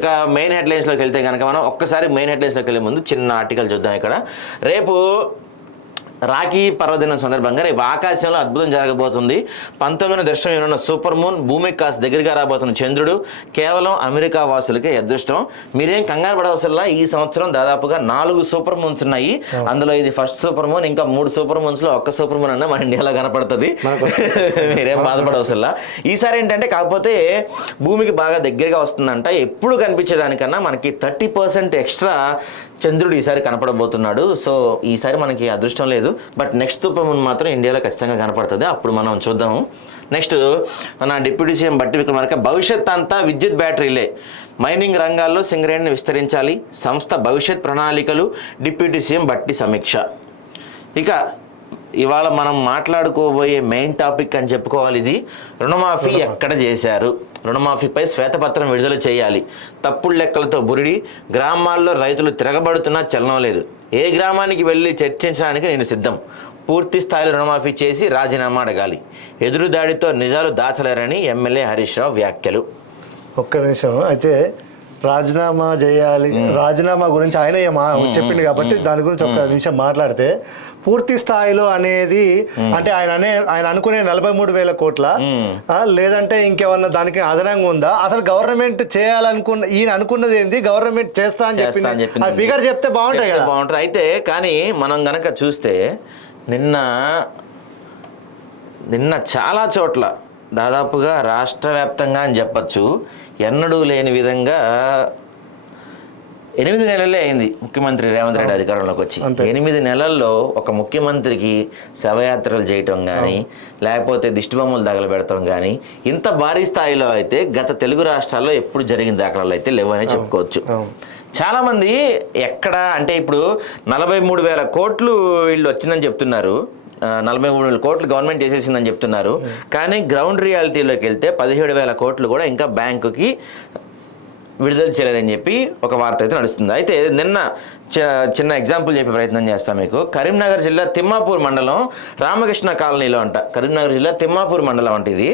ఇక మెయిన్ హెడ్లైన్స్లోకి వెళ్తే కనుక మనం ఒక్కసారి మెయిన్ హెడ్లైన్స్లోకి వెళ్ళే ముందు చిన్న ఆర్టికల్ చూద్దాం. ఇక్కడ రేపు రాఖీ పర్వదినం సందర్భంగా రేపు ఆకాశంలో అద్భుతం జరగబోతుంది. 19వ దర్శనం ఉన్న సూపర్ మూన్, భూమికి కాస్త దగ్గరగా రాబోతున్న చంద్రుడు కేవలం అమెరికా వాసులకే అదృష్టం. మీరేం కంగారు పడవసల్లా. ఈ సంవత్సరం దాదాపుగా 4 సూపర్ మూన్స్ ఉన్నాయి. అందులో ఇది ఫస్ట్ సూపర్ మూన్. ఇంకా 3 సూపర్ మూన్స్ లో ఒక్క సూపర్ మూన్ అన్న మన ఇండియాలో కనపడుతుంది. మీరేం బాధపడవసల్లా. ఈసారి ఏంటంటే కాకపోతే భూమికి బాగా దగ్గరగా వస్తుందంట. ఎప్పుడు కనిపించేదానికన్నా మనకి 30% ఎక్స్ట్రా చంద్రుడు ఈసారి కనపడబోతున్నాడు. సో ఈసారి మనకి అదృష్టం లేదు. బట్ నెక్స్ట్ సూపర్ మూన్ మాత్రం ఇండియాలో ఖచ్చితంగా కనపడుతుంది. అప్పుడు మనం చూద్దాము. నెక్స్ట్ మన డిప్యూటీ సీఎం బట్టి విక్రమార్క భవిష్యత్ అంతా విద్యుత్ బ్యాటరీలే, మైనింగ్ రంగాల్లో సింగరేణిని విస్తరించాలి, సంస్థ భవిష్యత్ ప్రణాళికలు, డిప్యూటీ సీఎం బట్టి సమీక్ష. ఇక ఇవాళ మనం మాట్లాడుకోబోయే మెయిన్ టాపిక్ అని చెప్పుకోవాలి. ఇది రుణమాఫీ ఎక్కడ చేశారు, రుణమాఫీపై శ్వేతపత్రం విడుదల చేయాలి, తప్పుడు లెక్కలతో బురిడి, గ్రామాల్లో రైతులు తిరగబడుతున్నా చలనం లేదు, ఏ గ్రామానికి వెళ్ళి చర్చించడానికి నేను సిద్ధం, పూర్తి స్థాయిలో రుణమాఫీ చేసి రాజీనామా అడగాలి, ఎదురుదాడితో నిజాలు దాచలేరని ఎమ్మెల్యే హరీష్ రావు వ్యాఖ్యలు. ఒక్క నిమిషం అయితే రాజీనామా చేయాలి, రాజీనామా గురించి ఆయన చెప్పింది కాబట్టి దాని గురించి ఒక్క నిమిషం మాట్లాడితే, పూర్తి స్థాయిలో అనేది అంటే ఆయన అనుకునే 43,000 కోట్ల లేదంటే ఇంకేమన్నా దానికి అదనంగా ఉందా? అసలు గవర్నమెంట్ చేయాలనుకున్న ఈయన అనుకున్నది ఏంది, గవర్నమెంట్ చేస్తా అని చెప్పింది, ఆ ఫిగర్ చెప్తే బాగుంటాయి కదా. బాగుంటుంది. అయితే కానీ మనం గనక చూస్తే నిన్న చాలా చోట్ల దాదాపుగా రాష్ట్ర వ్యాప్తంగా అని చెప్పచ్చు, ఎన్నడూ లేని విధంగా 8 నెలలే అయింది ముఖ్యమంత్రి రేవంత్ రెడ్డి అధికారంలోకి వచ్చి. 8 నెలల్లో ఒక ముఖ్యమంత్రికి శవయాత్రలు చేయటం కానీ, లేకపోతే దిష్టిబొమ్మలు తగలబెడటం కానీ, ఇంత భారీ స్థాయిలో అయితే గత తెలుగు రాష్ట్రాల్లో ఎప్పుడు జరిగిన దాఖలాలు అయితే లేవని చెప్పుకోవచ్చు. చాలామంది ఎక్కడ అంటే ఇప్పుడు 43,000 కోట్లు వీళ్ళు వచ్చిందని చెప్తున్నారు, 43,000 కోట్లు గవర్నమెంట్ చేసేసిందని చెప్తున్నారు. కానీ గ్రౌండ్ రియాలిటీలోకి వెళ్తే 17,000 కోట్లు కూడా ఇంకా బ్యాంకుకి విడుదల చేయలేదని చెప్పి ఒక వార్త అయితే నడుస్తుంది. అయితే నిన్న చిన్న ఎగ్జాంపుల్ చెప్పే ప్రయత్నం చేస్తాను మీకు. కరీంనగర్ జిల్లా తిమ్మాపూర్ మండలం రామకృష్ణ కాలనీలో అంట. కరీంనగర్ జిల్లా తిమ్మాపూర్ మండలం అంటే ఇది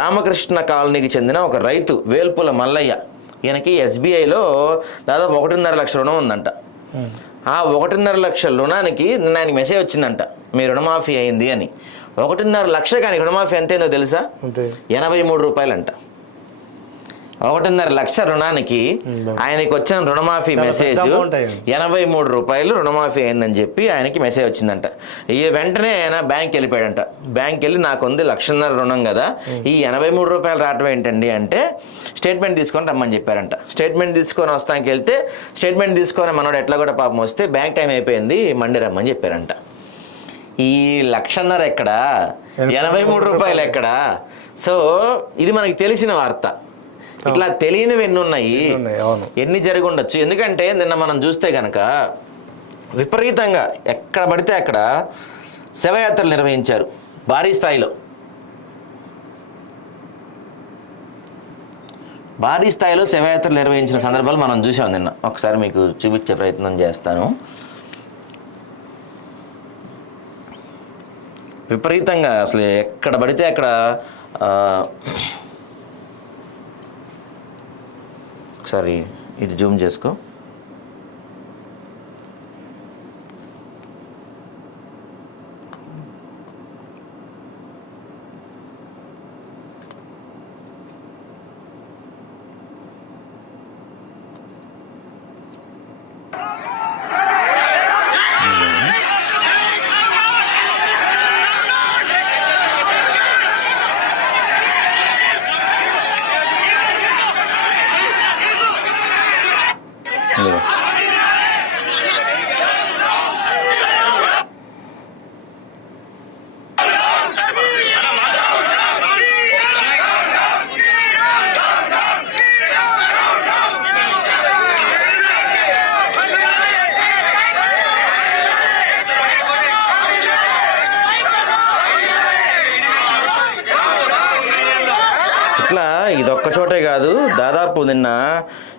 రామకృష్ణ కాలనీకి చెందిన ఒక రైతు వేల్పుల మల్లయ్య. ఈయనకి ఎస్బీఐలో దాదాపు 1.5 లక్ష రుణం ఉందంట. ఆ 1.5 లక్షల రుణానికి నిన్న ఆయనకి మెసేజ్ వచ్చిందంట, మీ రుణమాఫీ అయింది అని. 1.5 లక్ష కానీ రుణమాఫీ ఎంతైందో తెలుసా? 83 రూపాయలు అంట. 1.5 లక్ష రుణానికి ఆయనకి వచ్చిన రుణమాఫీ మెసేజ్ 83 రూపాయలు రుణమాఫీ అయిందని చెప్పి ఆయనకి మెసేజ్ వచ్చిందంట. ఈ వెంటనే ఆయన బ్యాంక్ వెళ్ళిపోయాడంట. బ్యాంక్ వెళ్ళి నాకు ఉంది 1.5 లక్ష రుణం కదా, ఈ 83 రూపాయలు రావటం ఏంటండి అంటే స్టేట్మెంట్ తీసుకొని రమ్మని చెప్పారంట. స్టేట్మెంట్ తీసుకొని వస్తానికి వెళ్తే స్టేట్మెంట్ తీసుకొని మనోడు ఎట్లా కూడా పాపం వస్తే బ్యాంక్ టైం అయిపోయింది మండి రమ్మని చెప్పారంట. ఈ 1.5 లక్ష ఎక్కడా, 83 రూపాయలు ఎక్కడా? సో ఇది మనకి తెలిసిన వార్త. ఇట్లా తెలియనివి ఎన్ని ఉన్నాయి, ఎన్ని జరిగి ఉండొచ్చు. ఎందుకంటే నిన్న మనం చూస్తే కనుక విపరీతంగా ఎక్కడ పడితే అక్కడ శవయాత్రలు నిర్వహించారు భారీ స్థాయిలో. శవయాత్రలు నిర్వహించిన సందర్భాలు మనం చూసాం నిన్న. ఒకసారి మీకు చూపించే ప్రయత్నం చేస్తాను. విపరీతంగా అసలు ఎక్కడ పడితే అక్కడ ఒకసారి ఇది జూమ్ చేసుకో. ఇట్లా ఇదొక్క చోటే కాదు, దాదాపు నిన్న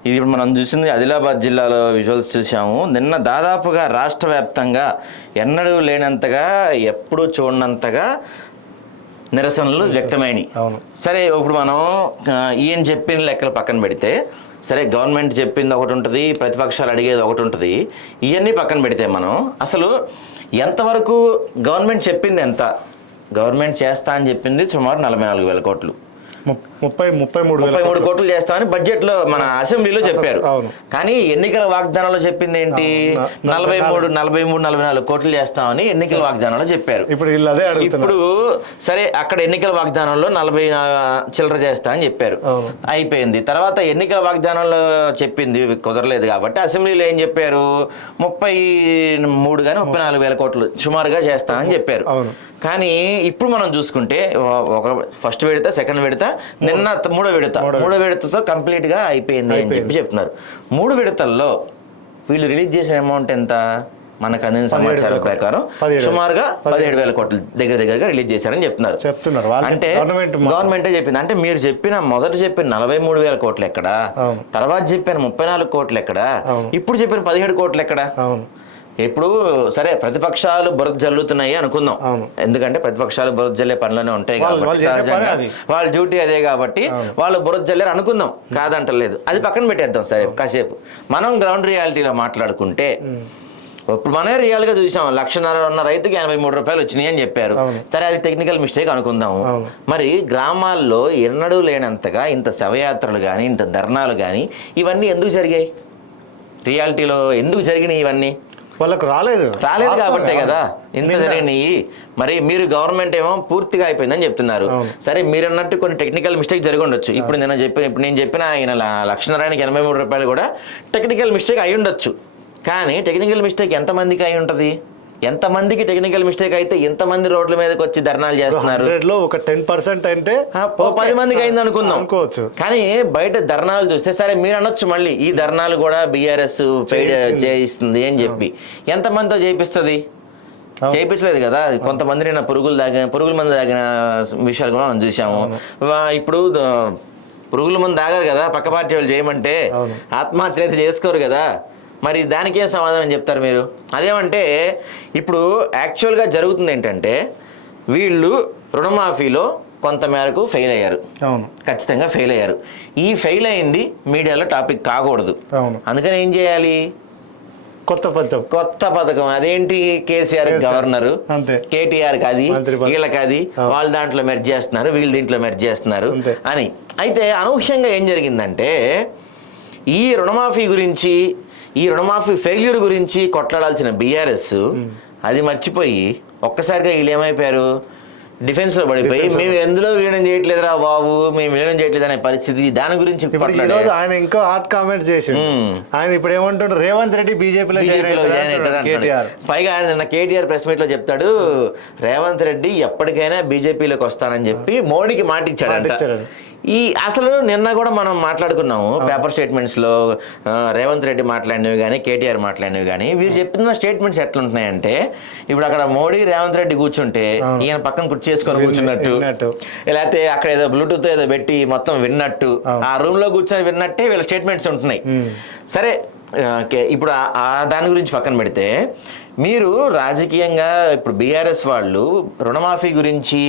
ఇది ఇప్పుడు మనం చూసింది ఆదిలాబాద్ జిల్లాలో విజువల్స్ చూసాము. నిన్న దాదాపుగా రాష్ట్ర వ్యాప్తంగా ఎన్నడూ లేనంతగా, ఎప్పుడూ చూడనంతగా నిరసనలు వ్యక్తమైనవి. అవును. సరే ఇప్పుడు మనం ఈయన చెప్పిన లెక్కలు పక్కన పెడితే, సరే గవర్నమెంట్ చెప్పింది ఒకటి ఉంటుంది, ప్రతిపక్షాలు అడిగేది ఒకటి ఉంటుంది, ఇవన్నీ పక్కన పెడితే మనం అసలు ఎంతవరకు గవర్నమెంట్ చెప్పింది ఎంత, గవర్నమెంట్ చేస్తా అని చెప్పింది సుమారు 44,000 కోట్లు, 33 కోట్లు చేస్తామని బడ్జెట్ లో మన అసెంబ్లీలో చెప్పారు. అవును. కానీ ఎన్నికల వాగ్దానంలో చెప్పింది ఏంటి, 44 కోట్లు చేస్తామని ఎన్నికల వాగ్దానంలో చెప్పారు. ఇప్పుడు వీళ్ళు అదే అడుగుతున్నారు. ఇప్పుడు సరే అక్కడ ఎన్నికల వాగ్దానంలో 40 చిల్లర చేస్తా అని చెప్పారు, అయిపోయింది. తర్వాత ఎన్నికల వాగ్దానంలో చెప్పింది కుదరలేదు కాబట్టి అసెంబ్లీలో ఏం చెప్పారు, 33 కానీ 34,000 కోట్లు సుమారుగా చేస్తామని చెప్పారు. కానీ ఇప్పుడు మనం చూసుకుంటే ఒక ఫస్ట్ విడత, సెకండ్ విడత, నిన్న మూడో విడతతో కంప్లీట్ గా అయిపోయింది అని చెప్పి చెప్తున్నారు. 3 విడతల్లో వీళ్ళు రిలీజ్ చేసిన అమౌంట్ ఎంత, మనకు అందిన సమాచారం ప్రకారం సుమారుగా 17,000 కోట్ల దగ్గరగా రిలీజ్ చేశారని చెప్తున్నారు. అంటే గవర్నమెంటే చెప్పింది. అంటే మీరు మొదట చెప్పిన 43,000 కోట్లు ఎక్కడ, తర్వాత చెప్పిన 34 కోట్లు ఎక్కడ, ఇప్పుడు చెప్పిన 17 కోట్లు ఎక్కడ? ఇప్పుడు సరే ప్రతిపక్షాలు బురద జల్లుతున్నాయి అనుకుందాం, ఎందుకంటే ప్రతిపక్షాలు బురద జల్లే పనులనే ఉంటాయి కాబట్టి సహజంగా వాళ్ళ డ్యూటీ అదే కాబట్టి వాళ్ళు బురద జల్లారు అనుకుందాం, కాదంటలేదు. అది పక్కన పెట్టేద్దాం సరే కాసేపు. మనం గ్రౌండ్ రియాలిటీలో మాట్లాడుకుంటే ఇప్పుడు మనమే రియల్ గా చూసాం, 1,50,000 ఉన్న రైతుకి 83 రూపాయలు వచ్చినాయి అని చెప్పారు. సరే అది టెక్నికల్ మిస్టేక్ అనుకుందాము. మరి గ్రామాల్లో ఎన్నడూ లేనంతగా ఇంత శవయాత్రలు కానీ, ఇంత ధర్నాలు కానీ ఇవన్నీ ఎందుకు జరిగాయి, రియాలిటీలో ఎందుకు జరిగినాయి ఇవన్నీ? వాళ్ళకు రాలేదు కాబట్టే కదా ఇంత జరిగినాయి. మరి మీరు గవర్నమెంట్ ఏమో పూర్తిగా అయిపోయిందని చెప్తున్నారు. సరే మీరు అన్నట్టు కొన్ని టెక్నికల్ మిస్టేక్ జరిగి ఉండొచ్చు. ఇప్పుడు నేను చెప్పిన ఆయన 1,50,000కి 83 రూపాయలు కూడా టెక్నికల్ మిస్టేక్ అయి ఉండొచ్చు. కానీ టెక్నికల్ మిస్టేక్ ఎంతమందికి అయి ఉంటుంది, ఎంతమందికి టెక్నికల్ మిస్టేక్ అయితే ఎంతమంది రోడ్ల మీదకి వచ్చి ధర్నాలు చేస్తున్నారు? ఒక 10% అంటే 10 మందికి అయింది అనుకోవచ్చు. కానీ బయట ధర్నాలు చూస్తే సరే మీరు అనొచ్చు మళ్ళీ ఈ ధర్నాలు కూడా బీఆర్ఎస్ పెయిడ్ చేయిస్తుంది అని చెప్పి, ఎంతమందితో చేయిస్తుంది? చేయించలేదు కదా. కొంతమంది నిన్న పురుగుల మందు తాగిన విషయాలు కూడా మనం చూసాము. ఇప్పుడు పురుగుల మందు తాగారు కదా పక్క పార్టీ వాళ్ళు చేయమంటే, ఆత్మహత్య అయితే చేసుకోరు కదా. మరి దానికేం సమాధానం చెప్తారు మీరు? అదేమంటే ఇప్పుడు యాక్చువల్గా జరుగుతుంది ఏంటంటే, వీళ్ళు రుణమాఫీలో కొంత మేరకు ఫెయిల్ అయ్యారు, ఖచ్చితంగా ఫెయిల్ అయ్యారు. ఈ ఫెయిల్ అయింది మీడియాలో టాపిక్ కాకూడదు, అందుకని ఏం చేయాలి, కొత్త పథకం. అదేంటి, కేసీఆర్ గవర్నరు, కేటీఆర్కి అది, వీళ్ళకి అది, వాళ్ళు దాంట్లో మెర్జ్ చేస్తున్నారు, వీళ్ళు దీంట్లో మెర్జ్ చేస్తున్నారు అని. అయితే అనూహ్యంగా ఏం జరిగిందంటే, ఈ రుణమాఫీ గురించి, ఈ రుణమాఫీ ఫెయిల్యూర్ గురించి కొట్లాడాల్సిన బీఆర్ఎస్ అది మర్చిపోయి ఒక్కసారిగా వీళ్ళు ఏమైపోయారు, డిఫెన్స్లో పడిపోయి మేము ఎందులో విలీనం చేయట్లేదురా బాబు, మేము విలీనం చేయట్లేదు అనే పరిస్థితి. దాని గురించి ఆయన ఇంకో హాట్ కామెంట్ చేసి ఆయన ఇప్పుడు ఏమంటాడు, రేవంత్ రెడ్డి బీజేపీలో జాయిన్ అవుతాడు. పైగా ఆయన నిన్న కేటీఆర్ ప్రెస్ మీట్ లో చెప్తాడు, రేవంత్ రెడ్డి ఎప్పటికైనా బీజేపీలోకి వస్తానని చెప్పి మోడీకి మాట ఇచ్చాడు. అసలు నిన్న కూడా మనం మాట్లాడుకున్నాము పేపర్ స్టేట్మెంట్స్ లో, రేవంత్ రెడ్డి మాట్లాడినవి కానీ, కేటీఆర్ మాట్లాడినవి కానీ, వీరు చెప్పిన స్టేట్మెంట్స్ ఎట్లుంటున్నాయంటే, ఇప్పుడు అక్కడ మోడీ రేవంత్ రెడ్డి కూర్చుంటే ఈయన పక్కన కుర్చీ చేసుకొని కూర్చున్నట్టు, లేకపోతే అక్కడ ఏదో బ్లూటూత్ ఏదో పెట్టి మొత్తం విన్నట్టు, ఆ రూమ్ లో కూర్చొని విన్నట్టే వీళ్ళ స్టేట్మెంట్స్ ఉంటున్నాయి. సరే ఇప్పుడు దాని గురించి పక్కన పెడితే, మీరు రాజకీయంగా ఇప్పుడు బీఆర్ఎస్ వాళ్ళు రుణమాఫీ గురించి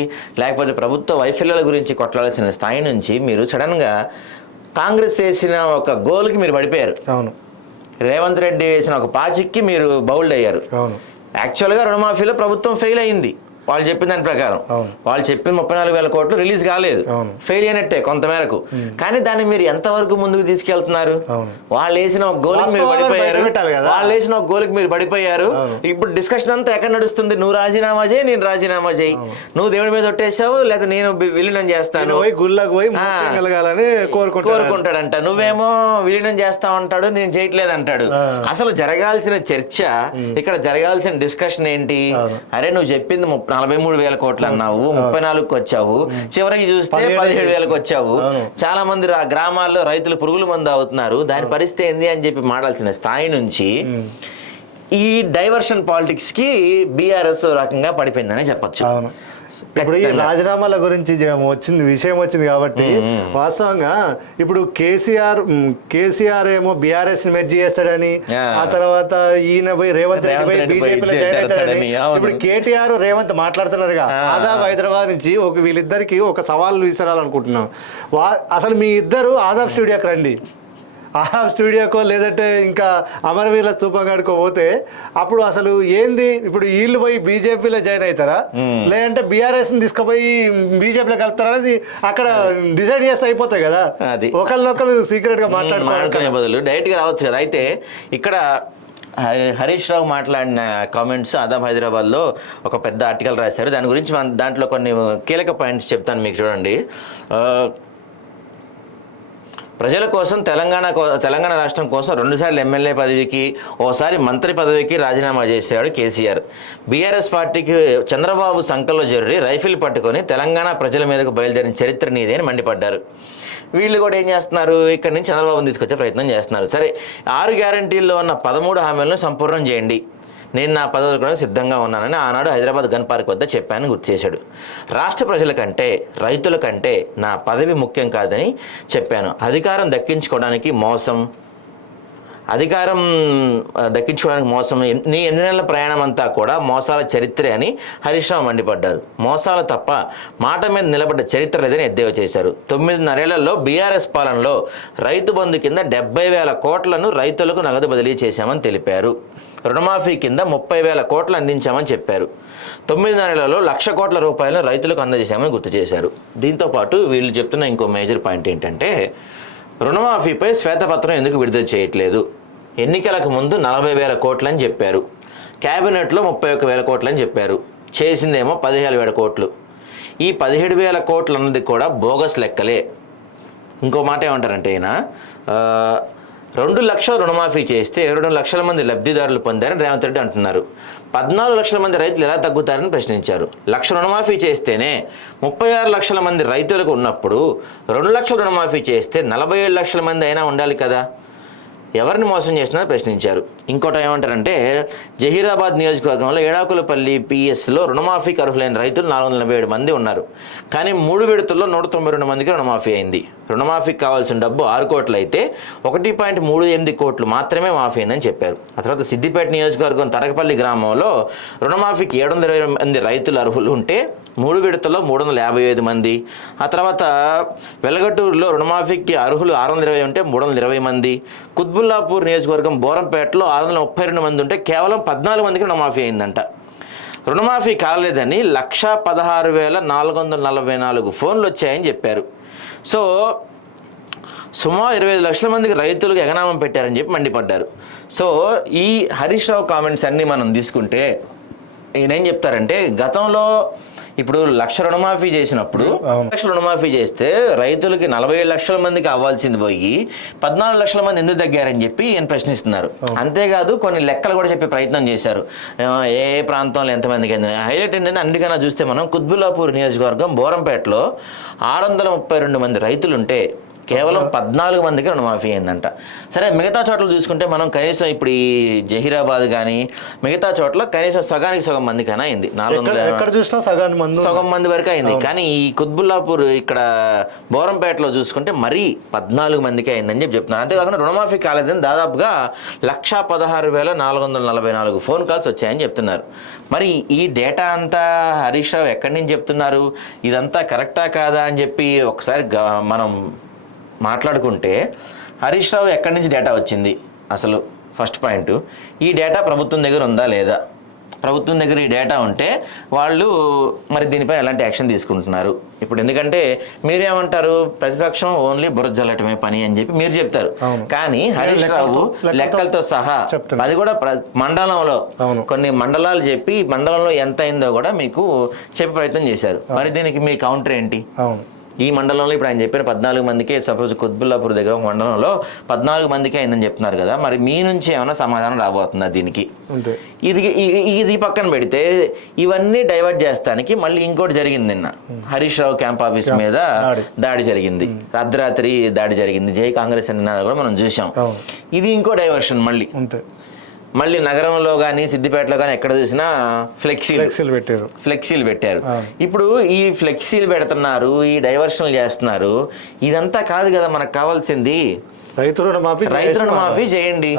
లేకపోతే ప్రభుత్వ వైఫల్యాల గురించి కొట్లాడాల్సిన స్థాయి నుంచి మీరు సడన్గా కాంగ్రెస్ వేసిన ఒక గోల్కి మీరు పడిపోయారు. రేవంత్ రెడ్డి వేసిన ఒక పాచిక్కి మీరు బౌల్డ్ అయ్యారు. యాక్చువల్గా రుణమాఫీలో ప్రభుత్వం ఫెయిల్ అయింది వాళ్ళు చెప్పిన దాని ప్రకారం. వాళ్ళు చెప్పిన 34,000 కోట్లు రిలీజ్ కాలేదు, ఫెయిల్ అయినట్టే కొంతమేరకు. కానీ దాన్ని మీరు ఎంతవరకు ముందుకు తీసుకెళ్తున్నారు? వాళ్ళు వేసిన ఒక గోల్కి మీరు పడిపోయారు, ఇప్పుడు డిస్కషన్ అంతా ఎక్కడ నడుస్తుంది? నువ్వు రాజీనామా చేయి, నేను రాజీనామా చేయి, నువ్వు దేవుడి మీద ఒట్టేసావు, లేదా నేను విలీనం చేస్తాను కోరుకుంటాడంట, నువ్వేమో విలీనం చేస్తావంటాడు, నేను చేయట్లేదు అంటాడు. అసలు జరగాల్సిన చర్చ, ఇక్కడ జరగాల్సిన డిస్కషన్ ఏంటి? అరే నువ్వు చెప్పింది 43,000 కోట్లు అన్నావు, 34కి వచ్చావు, చివరికి చూస్తే 17,000కి వచ్చావు. చాలా మంది గ్రామాల్లో రైతులు పురుగుల మందు అవుతున్నారు, దాని పరిస్థితి ఏంది అని చెప్పి మాట్లాడాల్సిన స్థాయి నుంచి ఈ డైవర్షన్ పాలిటిక్స్ కి బీఆర్ఎస్ రకంగా పడిపోయిందని చెప్పొచ్చు. ఇప్పుడు ఈ రాజీనామాల గురించి విషయం వచ్చింది కాబట్టి వాస్తవంగా ఇప్పుడు కేసీఆర్ ఏమో బీఆర్ఎస్ మెర్జీ చేస్తాడని, ఆ తర్వాత ఈయన పోయి రేవంత్ రెడ్డి పోయి బీజేపీలో జాయిన్ అవుతాడని, ఇప్పుడు కేటీఆర్ రేవంత్ మాట్లాడుతున్నారుగా ఆదాబ్ హైదరాబాద్ నుంచి వీళ్ళిద్దరికి ఒక సవాల్ విసరాలనుకుంటున్నాం. అసలు మీ ఇద్దరు ఆదాబ్ స్టూడియోకి రండి, ఆహాబ్ స్టూడియోకో లేదంటే ఇంకా అమరవీరుల స్తూపం కాడికో పోతే అప్పుడు అసలు ఏంది, ఇప్పుడు వీళ్ళు పోయి బీజేపీలో జాయిన్ అవుతారా లేదంటే బీఆర్ఎస్ తీసుకుపోయి బీజేపీలో కలుపుతారా అనేది అక్కడ డిసైడ్ చేస్తే అయిపోతాయి కదా. అది ఒకళ్ళొకళ్ళు సీక్రెట్ గా మాట్లాడుకునే బదులు డైరెక్ట్ గా రావచ్చు కదా. అయితే ఇక్కడ హరీష్ రావు మాట్లాడిన కామెంట్స్ ఆదాబ్ హైదరాబాద్లో ఒక పెద్ద ఆర్టికల్ రాశారు. దాని గురించి దాంట్లో కొన్ని కీలక పాయింట్స్ చెప్తాను మీకు, చూడండి. ప్రజల కోసం తెలంగాణ రాష్ట్రం కోసం 2 సార్లు ఎమ్మెల్యే పదవికి, ఓసారి మంత్రి పదవికి రాజీనామా చేశాడు కేసీఆర్. బీఆర్ఎస్ పార్టీకి చంద్రబాబు సంకల్లో జర్రి రైఫిల్ పట్టుకొని తెలంగాణ ప్రజల మీదకు బయలుదేరిన చరిత్ర నీదే అని మండిపడ్డారు. వీళ్ళు కూడా ఏం చేస్తున్నారు, ఇక్కడి నుంచి చంద్రబాబుని తీసుకొచ్చే ప్రయత్నం చేస్తున్నారు. సరే, 6 గ్యారంటీల్లో ఉన్న 13 హామీలను సంపూర్ణం చేయండి, నేను నా పదవులు కూడా సిద్ధంగా ఉన్నానని ఆనాడు హైదరాబాద్ గన్ పార్క్ వద్ద చెప్పాను గుర్తు చేశాడు. రాష్ట్ర ప్రజల కంటే రైతుల కంటే నా పదవి ముఖ్యం కాదని చెప్పాను. అధికారం దక్కించుకోవడానికి మోసం, నీ 8 నెలల ప్రయాణం అంతా కూడా మోసాల చరిత్రే అని హరీష్ రావు మండిపడ్డారు. మోసాలు తప్ప మాట మీద నిలబడ్డ చరిత్ర లేదని ఎద్దేవా చేశారు. 9.5 ఏళ్లలో బీఆర్ఎస్ పాలనలో రైతు బంధు కింద 70,000 కోట్లను రైతులకు నగదు బదిలీ చేశామని తెలిపారు. రుణమాఫీ కింద 30,000 కోట్లు అందించామని చెప్పారు. 9 నెలలలో 1,00,000 కోట్ల రూపాయలను రైతులకు అందజేశామని గుర్తు చేశారు. దీంతోపాటు వీళ్ళు చెప్తున్న ఇంకో మేజర్ పాయింట్ ఏంటంటే, రుణమాఫీపై శ్వేతపత్రం ఎందుకు విడుదల చేయట్లేదు? ఎన్నికలకు ముందు 40,000 కోట్లని చెప్పారు, క్యాబినెట్లో 31,000 కోట్లని చెప్పారు, చేసిందేమో 17,000 కోట్లు. ఈ 17,000 కోట్లు అన్నది కూడా బోగస్ లెక్కలే. ఇంకో మాట ఏమంటారంటే, ఈయన 2 లక్షల రుణమాఫీ చేస్తే 22 లక్షల మంది లబ్ధిదారులు పొందారని రేవంత్ రెడ్డి అంటున్నారు. 14 లక్షల మంది రైతులు ఎలా తగ్గుతారని ప్రశ్నించారు. 1,00,000 రుణమాఫీ చేస్తేనే 36 లక్షల మంది రైతులకు ఉన్నప్పుడు 2 లక్షల రుణమాఫీ చేస్తే 47 లక్షల మంది అయినా ఉండాలి కదా. ఎవరిని మోసం చేస్తున్నారో ప్రశ్నించారు. ఇంకోటి ఏమంటారంటే, జహీరాబాద్ నియోజకవర్గంలో ఏడాకులపల్లి పిఎస్లో రుణమాఫీకి అర్హులైన రైతులు 447 మంది ఉన్నారు. కానీ 3 విడతల్లో 192 మందికి రుణమాఫీ అయింది. రుణమాఫీకి కావాల్సిన డబ్బు 6 కోట్లు అయితే 1.38 కోట్లు మాత్రమే మాఫీ అయిందని చెప్పారు. ఆ తర్వాత సిద్దిపేట నియోజకవర్గం తరకపల్లి గ్రామంలో రుణమాఫీకి 720 మంది రైతులు అర్హులు ఉంటే 3 విడతల్లో 355 మంది. ఆ తర్వాత వెలగటూరులో రుణమాఫీకి అర్హులు 620 ఉంటే 320 మంది. కుత్బుల్లాపూర్ నియోజకవర్గం బోరంపేటలో 632 మంది ఉంటే కేవలం 14 మందికి రుణమాఫీ అయిందంట. రుణమాఫీ కాలేదని 116,444 ఫోన్లు వచ్చాయని చెప్పారు. సో సుమారు 25 లక్షల మందికి రైతులకు ఎగనామం పెట్టారని చెప్పి మండిపడ్డారు. సో ఈ హరీష్ రావు కామెంట్స్ అన్నీ మనం తీసుకుంటే ఈయన ఏం చెప్తారంటే, గతంలో ఇప్పుడు 1,00,000 రుణమాఫీ చేసినప్పుడు 1,00,000 రుణమాఫీ చేస్తే రైతులకి 47 లక్షల మందికి అవ్వాల్సింది పోయి 14 లక్షల మంది ఎందుకు తగ్గారని చెప్పి ఈయన ప్రశ్నిస్తున్నారు. అంతేకాదు కొన్ని లెక్కలు కూడా చెప్పే ప్రయత్నం చేశారు, ఏ ప్రాంతంలో ఎంతమందికి అయింది. హైలైట్ ఏంటంటే, అందుకన్నా చూస్తే మనం కుత్బుల్లాపూర్ నియోజకవర్గం బోరంపేటలో 632 మంది రైతులుంటే కేవలం 14 మందికి రుణమాఫీ అయిందంట. సరే, మిగతా చోట్ల చూసుకుంటే మనం కనీసం ఇప్పుడు ఈ జహీరాబాద్ కానీ మిగతా చోట్ల కనీసం సగానికి సగం మందికైనా అయింది. 400 సగం మంది వరకు అయింది. కానీ ఈ కుత్బుల్లాపూర్ ఇక్కడ బోరంపేటలో చూసుకుంటే మరీ 14 మందికి అయిందని చెప్తున్నారు. అంతేకాకుండా రుణమాఫీ కాలేదని దాదాపుగా 116,444 ఫోన్ కాల్స్ వచ్చాయని చెప్తున్నారు. మరి ఈ డేటా అంతా హరీష్ రావు ఎక్కడి నుంచి చెప్తున్నారు, ఇదంతా కరెక్టా కాదా అని చెప్పి ఒకసారి మనం మాట్లాడుకుంటే, హరీష్ రావు ఎక్కడి నుంచి డేటా వచ్చింది అసలు? ఫస్ట్ పాయింట్, ఈ డేటా ప్రభుత్వం దగ్గర ఉందా లేదా? ప్రభుత్వం దగ్గర ఈ డేటా ఉంటే వాళ్ళు మరి దీనిపై ఎలాంటి యాక్షన్ తీసుకుంటున్నారు? ఇప్పుడు ఎందుకంటే మీరేమంటారు, ప్రతిపక్షం ఓన్లీ బురద జల్లటమే పని అని చెప్పి మీరు చెప్తారు. కానీ హరీష్ రావు లెక్కలతో సహా, అది కూడా మండలంలో కొన్ని మండలాలు చెప్పి మండలంలో ఎంత అయిందో కూడా మీకు చెప్పే ప్రయత్నం చేశారు. మరి దీనికి మీ కౌంటర్ ఏంటి? ఈ మండలంలో ఇప్పుడు ఆయన చెప్పిన 14 మందికే, సపోజ్ కుత్బుల్లాపూర్ దగ్గర ఒక మండలంలో 14 మందికి అయిందని చెప్తున్నారు కదా, మరి మీ నుంచి ఏమైనా సమాధానం రాబోతుందా దీనికి? ఇది పక్కన పెడితే ఇవన్నీ డైవర్ట్ చేస్తానికి మళ్ళీ ఇంకోటి జరిగింది. నిన్న హరీష్ రావు క్యాంప్ ఆఫీస్ మీద దాడి జరిగింది, అర్ధరాత్రి దాడి జరిగింది, జై కాంగ్రెస్ అన్న కూడా మనం చూసాం. ఇది ఇంకో డైవర్షన్ మళ్ళీ. మళ్ళీ నగరంలో కానీ సిద్దిపేటలో కానీ ఎక్కడ చూసినా ఫ్లెక్సీలు పెట్టారు. ఇప్పుడు ఈ ఫ్లెక్సీలు పెడుతున్నారు, ఈ డైవర్షన్లు చేస్తున్నారు. ఇదంతా కాదు కదా మనకు కావాల్సింది. రైతు రుణమాఫీ చేయండి.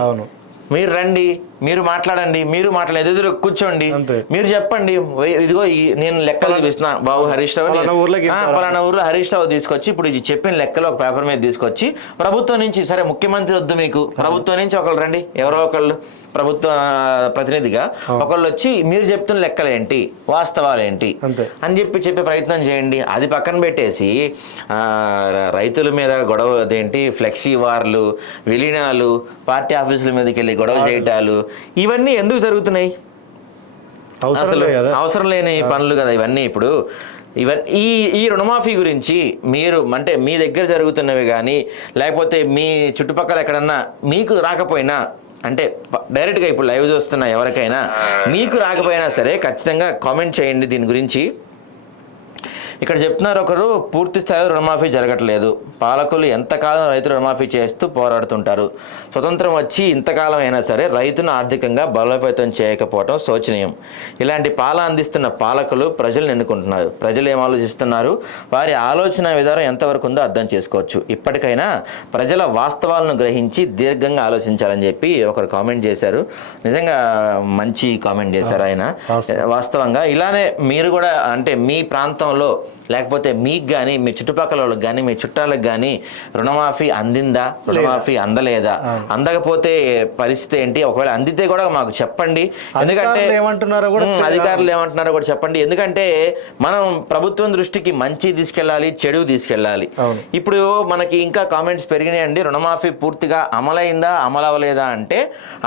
మీరు రండి, మీరు మాట్లాడండి, మీరు ఎదురు కూర్చోండి, మీరు చెప్పండి, ఇదిగో నేను లెక్కలు చూపిస్తున్నా బాబు హరీష్ రావు, పలానా ఊర్లో హరీష్ రావు తీసుకొచ్చి ఇప్పుడు ఇది చెప్పిన లెక్కలు ఒక పేపర్ మీద తీసుకొచ్చి ప్రభుత్వం నుంచి, సరే ముఖ్యమంత్రి వద్దు మీకు, ప్రభుత్వం నుంచి ఒకళ్ళు రండి, ఎవరో ఒకళ్ళు ప్రభుత్వ ప్రతినిధిగా ఒకళ్ళు వచ్చి మీరు చెప్తున్న లెక్కలు ఏంటి, వాస్తవాలు ఏంటి అని చెప్పే ప్రయత్నం చేయండి. అది పక్కన పెట్టేసి రైతుల మీద గొడవ అదేంటి, ఫ్లెక్సీ వార్లు, విలీనాలు, పార్టీ ఆఫీసుల మీదకి వెళ్ళి గొడవ చేయటాలు, ఇవన్నీ ఎందుకు జరుగుతున్నాయి? అసలు అవసరం లేని పనులు కదా ఇవన్నీ. ఇప్పుడు ఈ రుణమాఫీ గురించి మీరు అంటే మీ దగ్గర జరుగుతున్నవి కానీ లేకపోతే మీ చుట్టుపక్కల ఎక్కడన్నా మీకు రాకపోయినా, అంటే డైరెక్ట్గా ఇప్పుడు లైవ్ చూస్తున్న ఎవరికైనా మీకు రాకపోయినా సరే ఖచ్చితంగా కామెంట్ చేయండి దీని గురించి. ఇక్కడ చెప్తున్నారు ఒకరు, పూర్తి స్థాయిలో రుణమాఫీ జరగట్లేదు, పాలకులు ఎంతకాలం రైతు రుణమాఫీ చేస్తూ పోరాడుతుంటారు, స్వతంత్రం వచ్చి ఇంతకాలం అయినా సరే రైతును ఆర్థికంగా బలోపేతం చేయకపోవడం శోచనీయం. ఇలాంటి అందిస్తున్న పాలకులు ప్రజలను ఎన్నుకుంటున్నారు. ప్రజలు ఏం ఆలోచిస్తున్నారు, వారి ఆలోచన విధానం ఎంతవరకు ఉందో అర్థం చేసుకోవచ్చు. ఇప్పటికైనా ప్రజల వాస్తవాలను గ్రహించి దీర్ఘంగా ఆలోచించాలని చెప్పి ఒకరు కామెంట్ చేశారు. నిజంగా మంచి కామెంట్ చేశారు ఆయన. వాస్తవంగా ఇలానే మీరు కూడా అంటే మీ ప్రాంతంలో లేకపోతే మీకు కానీ మీ చుట్టుపక్కల వాళ్ళకి కానీ మీ చుట్టాలకు కానీ రుణమాఫీ అందిందా, రుణమాఫీ అందలేదా, అందకపోతే పరిస్థితి ఏంటి, ఒకవేళ అందితే కూడా మాకు చెప్పండి. ఎందుకంటే అధికారులు ఏమంటున్నారో కూడా చెప్పండి. ఎందుకంటే మనం ప్రభుత్వం దృష్టికి మంచి తీసుకెళ్ళాలి, చెడు తీసుకెళ్ళాలి. ఇప్పుడు మనకి ఇంకా కామెంట్స్ పెరిగినాయండి, రుణమాఫీ పూర్తిగా అమలైందా అమలు అవ్వలేదా అంటే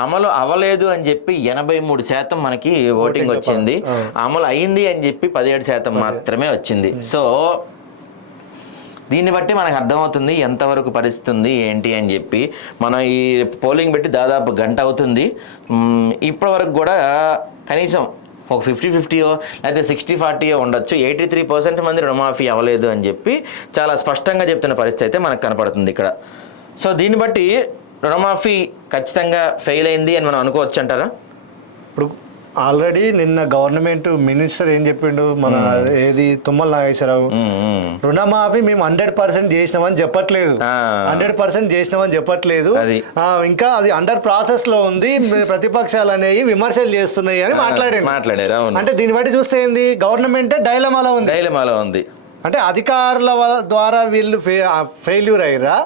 అమలు అవ్వలేదు అని చెప్పి 83% మనకి ఓటింగ్ వచ్చింది, అమలు అయింది అని చెప్పి 17% మాత్రమే వచ్చింది. సో దీన్ని బట్టి మనకు అర్థమవుతుంది ఎంతవరకు పరిస్థితి ఉంది ఏంటి అని చెప్పి. మనం ఈ పోలింగ్ పెట్టి దాదాపు గంట అవుతుంది. ఇప్పటి వరకు కూడా కనీసం ఒక 50-50 లేకపోతే 60-40 ఉండొచ్చు. 83% మంది రుణమాఫీ అవ్వలేదు అని చెప్పి చాలా స్పష్టంగా చెప్తున్న పరిస్థితి అయితే మనకు కనపడుతుంది ఇక్కడ. సో దీన్ని బట్టి రుణమాఫీ ఖచ్చితంగా ఫెయిల్ అయింది అని మనం అనుకోవచ్చు అంటారా? ఇప్పుడు ఆల్రెడీ నిన్న గవర్నమెంట్ మినిస్టర్ ఏం చెప్పిండు, మన ఏది తుమ్మల నాగేశ్వరరావు, రుణమాఫీ మేము 100% చేసినామని చెప్పట్లేదు, 100% చేసినామని చెప్పట్లేదు, ఇంకా అది అండర్ ప్రాసెస్ లో ఉంది, ప్రతిపక్షాలు అనేవి విమర్శలు చేస్తున్నాయి అని మాట్లాడారు. అంటే దీన్ని బట్టి చూస్తే ఏంది, గవర్నమెంట్ డైలమాలో ఉంది. అంటే అధికారుల ద్వారా వీళ్ళు ఫెయిల్యూర్ అయ్యారా,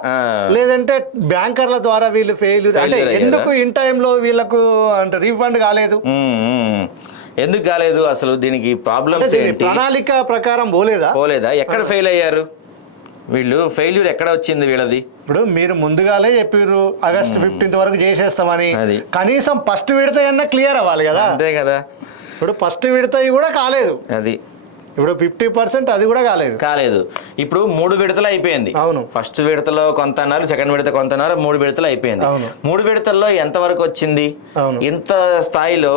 లేదంటే బ్యాంకర్ల ద్వారా వీళ్ళు ఫెయిల్యూర్, అంటే ఎందుకు ఇన్ టైంలో వీళ్ళకు అంటే రీఫండ్ కాలేదు, ఎందుకు కాలేదు, అసలు దీనికి ప్రాబ్లమ్స్ ప్రణాళిక ప్రకారం పోలేదా, ఎక్కడ ఫెయిల్ అయ్యారు వీళ్ళు, ఫెయిల్యూర్ ఎక్కడ వచ్చింది వీళ్ళది? ఇప్పుడు మీరు ముందుగానే చెప్పారు ఆగస్ట్ 15 వరకు చేసేస్తామని, కనీసం ఫస్ట్ విడత అన్నా క్లియర్ అవ్వాలి కదా. అంతే కదా, ఇప్పుడు ఫస్ట్ విడత కూడా కాలేదు, అది ఇప్పుడు 50% అది కూడా కాలేదు. ఇప్పుడు 3 విడతలు అయిపోయింది. అవును, ఫస్ట్ విడతలో కొంత అన్నారు, సెకండ్ విడత కొంత అన్నారు, 3 విడతలు అయిపోయింది. 3 విడతల్లో ఎంత వరకు వచ్చింది? ఇంత స్థాయిలో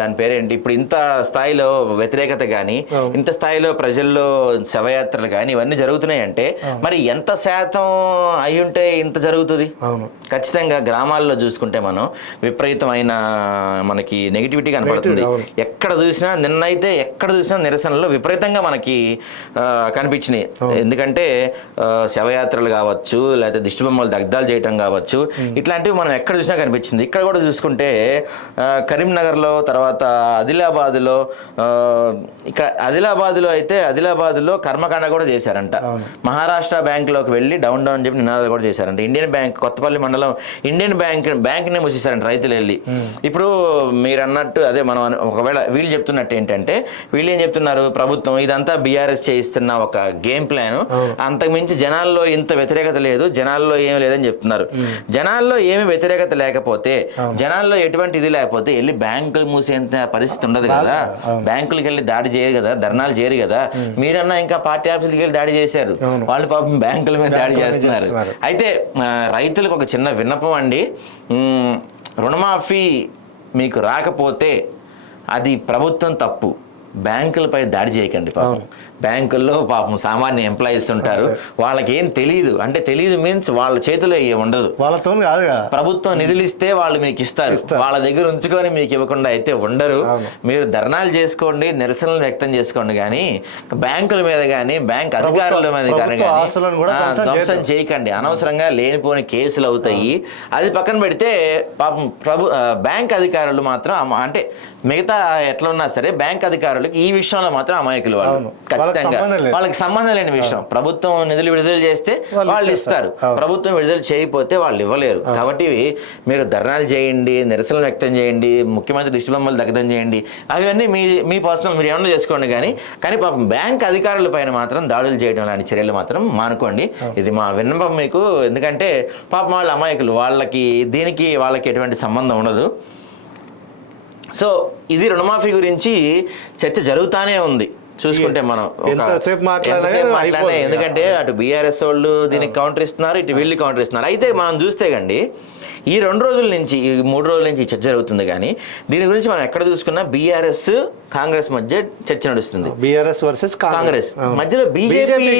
దాని పేరేంటి, ఇప్పుడు ఇంత స్థాయిలో వ్యతిరేకత కానీ, ఇంత స్థాయిలో ప్రజల్లో శవయాత్రలు కానీ ఇవన్నీ జరుగుతున్నాయి అంటే మరి ఎంత శాతం అయి ఉంటే ఇంత జరుగుతుంది? ఖచ్చితంగా గ్రామాల్లో చూసుకుంటే మనం విపరీతమైన మనకి నెగిటివిటీ కనపడుతుంది. ఎక్కడ చూసినా నిన్నైతే ఎక్కడ చూసినా నిరసనలు విపరీతంగా మనకి కనిపించినాయి. ఎందుకంటే శవయాత్రలు కావచ్చు, లేకపోతే దిష్టిబొమ్మలు దగ్ధాలు చేయటం కావచ్చు, ఇట్లాంటివి మనం ఎక్కడ చూసినా కనిపించింది. ఇక్కడ కూడా చూసుకుంటే కరీంనగర్లో, తర్వాత ఆదిలాబాద్లో, ఇక్కడ ఆదిలాబాద్లో అయితే ఆదిలాబాద్లో కర్మకాండ కూడా చేశారంట. మహారాష్ట్ర బ్యాంకులోకి వెళ్ళి డౌన్ అని చెప్పి నినాదాలు కూడా చేశారంట. ఇండియన్ బ్యాంక్ కొత్తపల్లి మండలం ఇండియన్ బ్యాంక్నే మూసేశారంట రైతులు వెళ్ళి. ఇప్పుడు మీరు అన్నట్టు అదే మనం ఒకవేళ వీళ్ళు చెప్తున్నట్టు ఏంటంటే, వీళ్ళు ఏం చెప్తున్నారు, ప్రభుత్వం ఇదంతా బీఆర్ఎస్ చేయిస్తున్న ఒక గేమ్ ప్లాన్, అంతకుమించి జనాల్లో ఇంత వ్యతిరేకత లేదు, జనాల్లో ఏమి లేదని చెప్తున్నారు. జనాల్లో ఏమి వ్యతిరేకత లేకపోతే, జనాల్లో ఎటువంటి ఇది లేకపోతే వెళ్ళి బ్యాంకులు మూసేంత పరిస్థితి ఉండదు కదా, బ్యాంకులకి వెళ్ళి దాడి చేయరు కదా, ధర్నాలు చేయరు కదా. మీరన్నా ఇంకా పార్టీ ఆఫీసులకి వెళ్ళి దాడి చేశారు, వాళ్ళు పాపం బ్యాంకుల మీద దాడి చేస్తున్నారు. అయితే రైతులకు ఒక చిన్న విన్నపం అండి, రుణమాఫీ మీకు రాకపోతే అది ప్రభుత్వం తప్పు, బ్యాంకులపై దాడి చేయకండి. పాపం బ్యాంకుల్లో పాపం సామాన్య ఎంప్లాయీస్ ఉంటారు, వాళ్ళకి ఏం తెలియదు. అంటే తెలియదు మీన్స్ వాళ్ళ చేతిలో ఏం ఉండదు, వాళ్ళతో కాదుగా. ప్రభుత్వం నిధులు ఇస్తే వాళ్ళు మీకు ఇస్తారు, వాళ్ళ దగ్గర ఉంచుకొని మీకు ఇవ్వకుండా అయితే ఉండరు. మీరు ధర్నాలు చేసుకోండి, నిరసనలు వ్యక్తం చేసుకోండి, కానీ బ్యాంకుల మీద కానీ బ్యాంక్ అధికారుల మీద కానీ ధ్వంసం చేయకండి. అనవసరంగా లేనిపోని కేసులు అవుతాయి. అది పక్కన పెడితే పాపం బ్యాంక్ అధికారులు మాత్రం అంటే మిగతా ఎట్లా ఉన్నా సరే బ్యాంక్ అధికారులకి ఈ విషయంలో మాత్రం అమాయకులు వాళ్ళు. ఖచ్చితంగా వాళ్ళకి సంబంధం లేని విషయం. ప్రభుత్వం నిధులు విడుదల చేస్తే వాళ్ళు ఇస్తారు, ప్రభుత్వం విడుదల చేయకపోతే వాళ్ళు ఇవ్వలేరు. కాబట్టి మీరు ధర్నాలు చేయండి, నిరసనలు వ్యక్తం చేయండి, ముఖ్యమంత్రి దిష్టిబొమ్మలు దగ్ధం చేయండి, అవన్నీ మీ పర్సనల్ మీరు ఏమన్నా చేసుకోండి. కానీ పాపం బ్యాంక్ అధికారుల పైన మాత్రం దాడులు చేయడం లాంటి చర్యలు మాత్రం మానుకోండి. ఇది మా విన్నపం మీకు. ఎందుకంటే పాపం వాళ్ళ అమాయకులు, వాళ్ళకి ఎటువంటి సంబంధం ఉండదు. సో ఇది రుణమాఫీ గురించి చర్చ జరుగుతానే ఉంది. చూసుకుంటే మనం ఎంతసేపు మాట్లాడే, ఎందుకంటే అటు బీఆర్ఎస్ వాళ్ళు దీనికి కౌంటర్ ఇస్తున్నారు, ఇటు వీళ్ళు కౌంటర్ ఇస్తున్నారు. అయితే మనం చూస్తే కండి ఈ 2 రోజుల నుంచి, ఈ 3 రోజుల నుంచి చర్చ జరుగుతుంది. కానీ దీని గురించి మనం ఎక్కడ చూసుకున్నా బీఆర్ఎస్ కాంగ్రెస్ మధ్య చర్చ నడుస్తుంది. బీఆర్ఎస్ వర్సెస్ కాంగ్రెస్ మధ్యలో బీజేపీ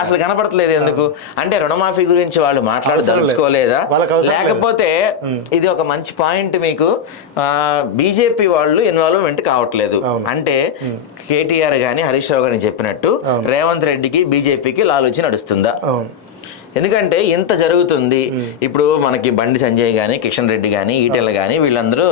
అసలు కనపడట్లేదు. ఎందుకు అంటే రుణమాఫీ గురించి వాళ్ళు మాట్లాడదలుచుకోలేదా, లేకపోతే ఇది ఒక మంచి పాయింట్ మీకు, బీజేపీ వాళ్ళు ఇన్వాల్వ్మెంట్ కావట్లేదు అంటే కేటీఆర్ గాని హరీష్ రావు గారిని చెప్పినట్టు రేవంత్ రెడ్డికి బీజేపీకి లాలూచి నడుస్తుందా? ఎందుకంటే ఇంత జరుగుతుంది. ఇప్పుడు మనకి బండి సంజయ్ కానీ, కిషన్ రెడ్డి కానీ, ఈటెల కానీ వీళ్ళందరూ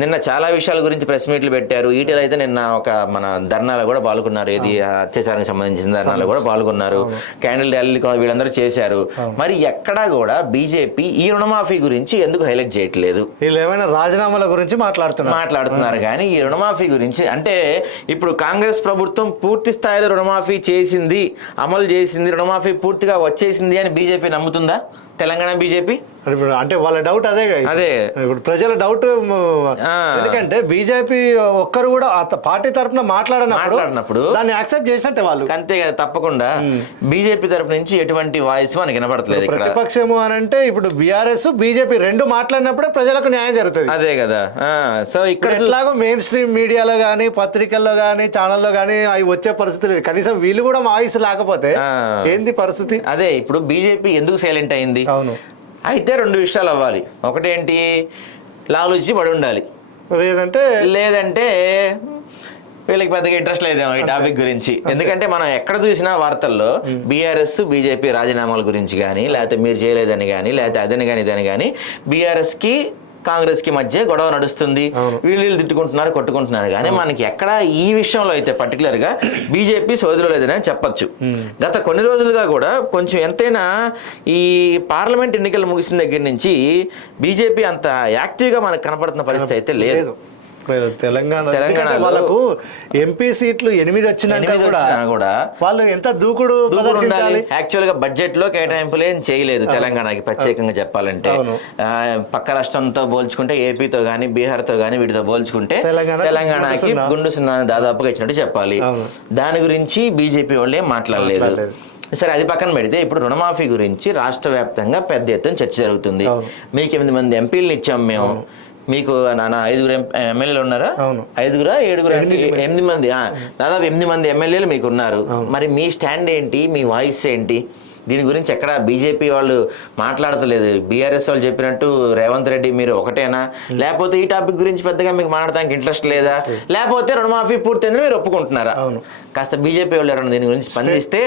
నిన్న చాలా విషయాల గురించి ప్రెస్ మీట్లు పెట్టారు. ఈటెల అయితే నిన్న ఒక మన ధర్నాలో కూడా పాల్గొన్నారు, ఏది అత్యాచారానికి సంబంధించిన ధర్నాలో కూడా పాల్గొన్నారు, క్యాండిల్ ర్యాలీ వీళ్ళందరూ చేశారు. మరి ఎక్కడా కూడా బీజేపీ ఈ రుణమాఫీ గురించి ఎందుకు హైలైట్ చేయట్లేదు? వీళ్ళు ఏమైనా రాజీనామాల గురించి మాట్లాడుతున్నారు కానీ ఈ రుణమాఫీ గురించి అంటే ఇప్పుడు కాంగ్రెస్ ప్రభుత్వం పూర్తి స్థాయిలో రుణమాఫీ చేసింది, అమలు చేసింది, రుణమాఫీ పూర్తిగా వచ్చేసింది అని బీజేపీ నమ్ముతుందా? తెలంగాణ బీజేపీ అంటే వాళ్ళ డౌట్ అదే. ఇప్పుడు ప్రజల డౌట్ ఎందుకంటే బీజేపీ ఒక్కరు కూడా పార్టీ తరఫున మాట్లాడినప్పుడు దాన్ని యాక్సెప్ట్ చేసినట్టే వాళ్ళు. అంతే కదా, తప్పకుండా బీజేపీ తరఫు నుంచి ఎటువంటి వాయిస్ మనకి వినపడట్లేదు. ప్రతిపక్షము అని అంటే ఇప్పుడు బీఆర్ఎస్ బీజేపీ రెండు మాట్లాడినప్పుడే ప్రజలకు న్యాయం జరుగుతుంది. అదే కదా. సో ఇక్కడ ఎట్లాగో మెయిన్ స్ట్రీమ్ మీడియాలో కానీ, పత్రికల్లో కానీ, ఛానల్లో కానీ అవి వచ్చే పరిస్థితి లేదు. కనీసం వీళ్ళు కూడా వాయిస్ లేకపోతే ఏంది పరిస్థితి? అదే ఇప్పుడు బీజేపీ ఎందుకు సైలెంట్ అయింది? అవును. అయితే 2 విషయాలు అవ్వాలి. ఒకటేంటి, లాలూచి పడి ఉండాలి, లేదంటే వీళ్ళకి పెద్దగా ఇంట్రెస్ట్ లేదేమో ఈ టాపిక్ గురించి. ఎందుకంటే మనం ఎక్కడ చూసినా వార్తల్లో బీఆర్ఎస్ బీజేపీ రాజీనామాల గురించి కానీ, లేకపోతే మీరు చేయలేదని కానీ, లేకపోతే అదని కానీ ఇదని కానీ, బీఆర్ఎస్కి కాంగ్రెస్ కి మధ్య గొడవ నడుస్తుంది, వీళ్ళు తిట్టుకుంటున్నారు, కొట్టుకుంటున్నారు. కానీ మనకి ఎక్కడ ఈ విషయంలో అయితే పర్టికులర్ గా బీజేపీ సోదరులు లేదని చెప్పొచ్చు. గత కొన్ని రోజులుగా కూడా కొంచెం ఎంతైనా ఈ పార్లమెంట్ ఎన్నికలు ముగిసిన దగ్గర నుంచి బీజేపీ అంత యాక్టివ్ గా మనకు కనపడుతున్న పరిస్థితి అయితే లేదు. తెలంగాణ వాళ్ళకు ఎంపీ సీట్లు 8 వచ్చినా కూడా వాళ్ళు ఎంత దూకుడు ఉండాలి. యాక్చువల్ గా బడ్జెట్ లో కేటాయింపులు ఏం చేయలేదు తెలంగాణకి ప్రత్యేకంగా చెప్పాలంటే. పక్క రాష్ట్రంతో పోల్చుకుంటే ఏపీతో గానీ, బీహార్ తో గానీ వీటితో పోల్చుకుంటే తెలంగాణకి గుండు సున్నా దాదాపుగా ఇచ్చినట్టు చెప్పాలి. దాని గురించి బీజేపీ వాళ్ళే మాట్లాడలేదు. సరే, అది పక్కన పెడితే ఇప్పుడు రుణమాఫీ గురించి రాష్ట్ర వ్యాప్తంగా పెద్ద ఎత్తున చర్చ జరుగుతుంది. మీకు 8 మంది ఎంపీలను ఇచ్చాం మేము, మీకు 5 ఎమ్మెల్యేలు ఉన్నారా? 5 7 8 మంది, దాదాపు 8 మంది ఎమ్మెల్యేలు మీకు ఉన్నారు. మరి మీ స్టాండ్ ఏంటి, మీ వాయిస్ ఏంటి? దీని గురించి ఎక్కడ బీజేపీ వాళ్ళు మాట్లాడతలేదు. బీఆర్ఎస్ వాళ్ళు చెప్పినట్టు రేవంత్ రెడ్డి మీరు ఒకటేనా, లేకపోతే ఈ టాపిక్ గురించి పెద్దగా మీకు మాట్లాడడానికి ఇంట్రెస్ట్ లేదా, లేకపోతే రుణమాఫీ పూర్తయిందని మీరు ఒప్పుకుంటున్నారా? కాస్త బీజేపీ వాళ్ళు ఎవరన్నా దీని గురించి స్పందిస్తే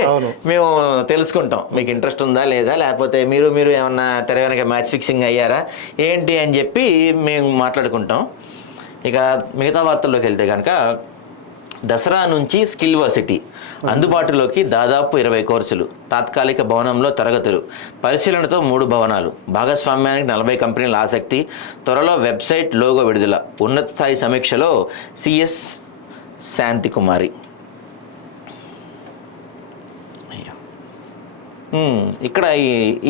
మేము తెలుసుకుంటాం మీకు ఇంట్రెస్ట్ ఉందా లేదా, లేకపోతే మీరు ఏమన్నా తెర వెనక మ్యాచ్ ఫిక్సింగ్ అయ్యారా ఏంటి అని చెప్పి మేము మాట్లాడుకుంటాం. ఇక మిగతా వార్తల్లోకి వెళ్తే కనుక దసరా నుంచి స్కిల్ వర్సిటీ అందుబాటులోకి దాదాపు 20 కోర్సులు, తాత్కాలిక భవనంలో తరగతులు, పరిశీలనతో 3 భవనాలు, భాగస్వామ్యానికి 40 కంపెనీల ఆసక్తి, త్వరలో వెబ్సైట్ లోగో విడుదల, ఉన్నత స్థాయి సమీక్షలో సిఎస్ శాంతికుమారి. ఇక్కడ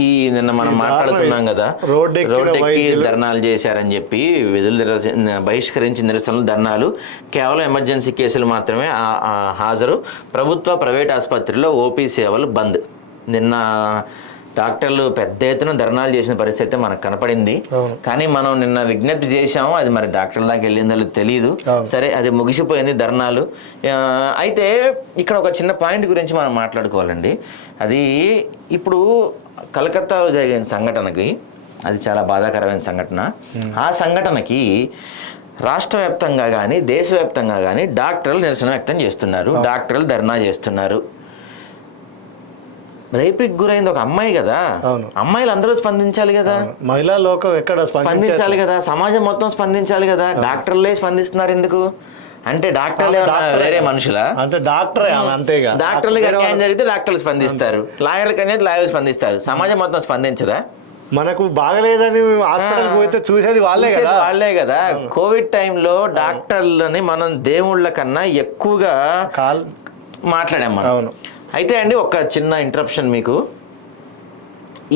ఈ నిన్న మనం మాట్లాడుతున్నాం కదా, రోడ్డెక్కి ధర్నాలు చేశారని చెప్పి, విధులు బహిష్కరించి నిరసనలు, ధర్నాలు, కేవలం ఎమర్జెన్సీ కేసులు మాత్రమే హాజరు, ప్రభుత్వ ప్రైవేట్ ఆసుపత్రిలో ఓపీ సేవలు బంద్. నిన్న డాక్టర్లు పెద్ద ఎత్తున ధర్నాలు చేసిన పరిస్థితి మనకు కనపడింది. కానీ మనం నిన్న విజ్ఞప్తి చేశాము, అది మరి డాక్టర్ దాకా వెళ్ళిందో తెలియదు. సరే, అది ముగిసిపోయింది ధర్నాలు. అయితే ఇక్కడ ఒక చిన్న పాయింట్ గురించి మనం మాట్లాడుకోవాలండి. అది ఇప్పుడు కలకత్తాలో జరిగిన సంఘటనకి, అది చాలా బాధాకరమైన సంఘటన. ఆ సంఘటనకి రాష్ట్ర వ్యాప్తంగా కానీ దేశవ్యాప్తంగా కానీ డాక్టర్లు నిరసన వ్యక్తం చేస్తున్నారు, డాక్టర్లు ధర్నా చేస్తున్నారు. రేపుకి గురైంది ఒక అమ్మాయి కదా, అమ్మాయిలు అందరూ స్పందించాలి కదా, మహిళా లోకం ఎక్కడ స్పందించాలి కదా, సమాజం మొత్తం స్పందించాలి కదా. డాక్టర్లే స్పందిస్తున్నారు ఎందుకు అంటే? డాక్టర్లే వేరే మనుషులా? అంటే డాక్టరే అంతేగా. డాక్టర్లకి అన్యాయం జరిగితే డాక్టర్లు స్పందిస్తారు, లాయర్లకి అనేది లాయర్లు స్పందిస్తారు, సమాజం మొత్తం స్పందించదా? మనకు బాగలేదని హాస్పిటల్ పోతే చూసేది వాళ్ళే కదా. కోవిడ్ టైంలో డాక్టర్లని మనం దేవుళ్ళ కన్నా ఎక్కువగా మాట్లాడాం మనం. అయితే అండి, ఒక చిన్న ఇంటరప్షన్ మీకు.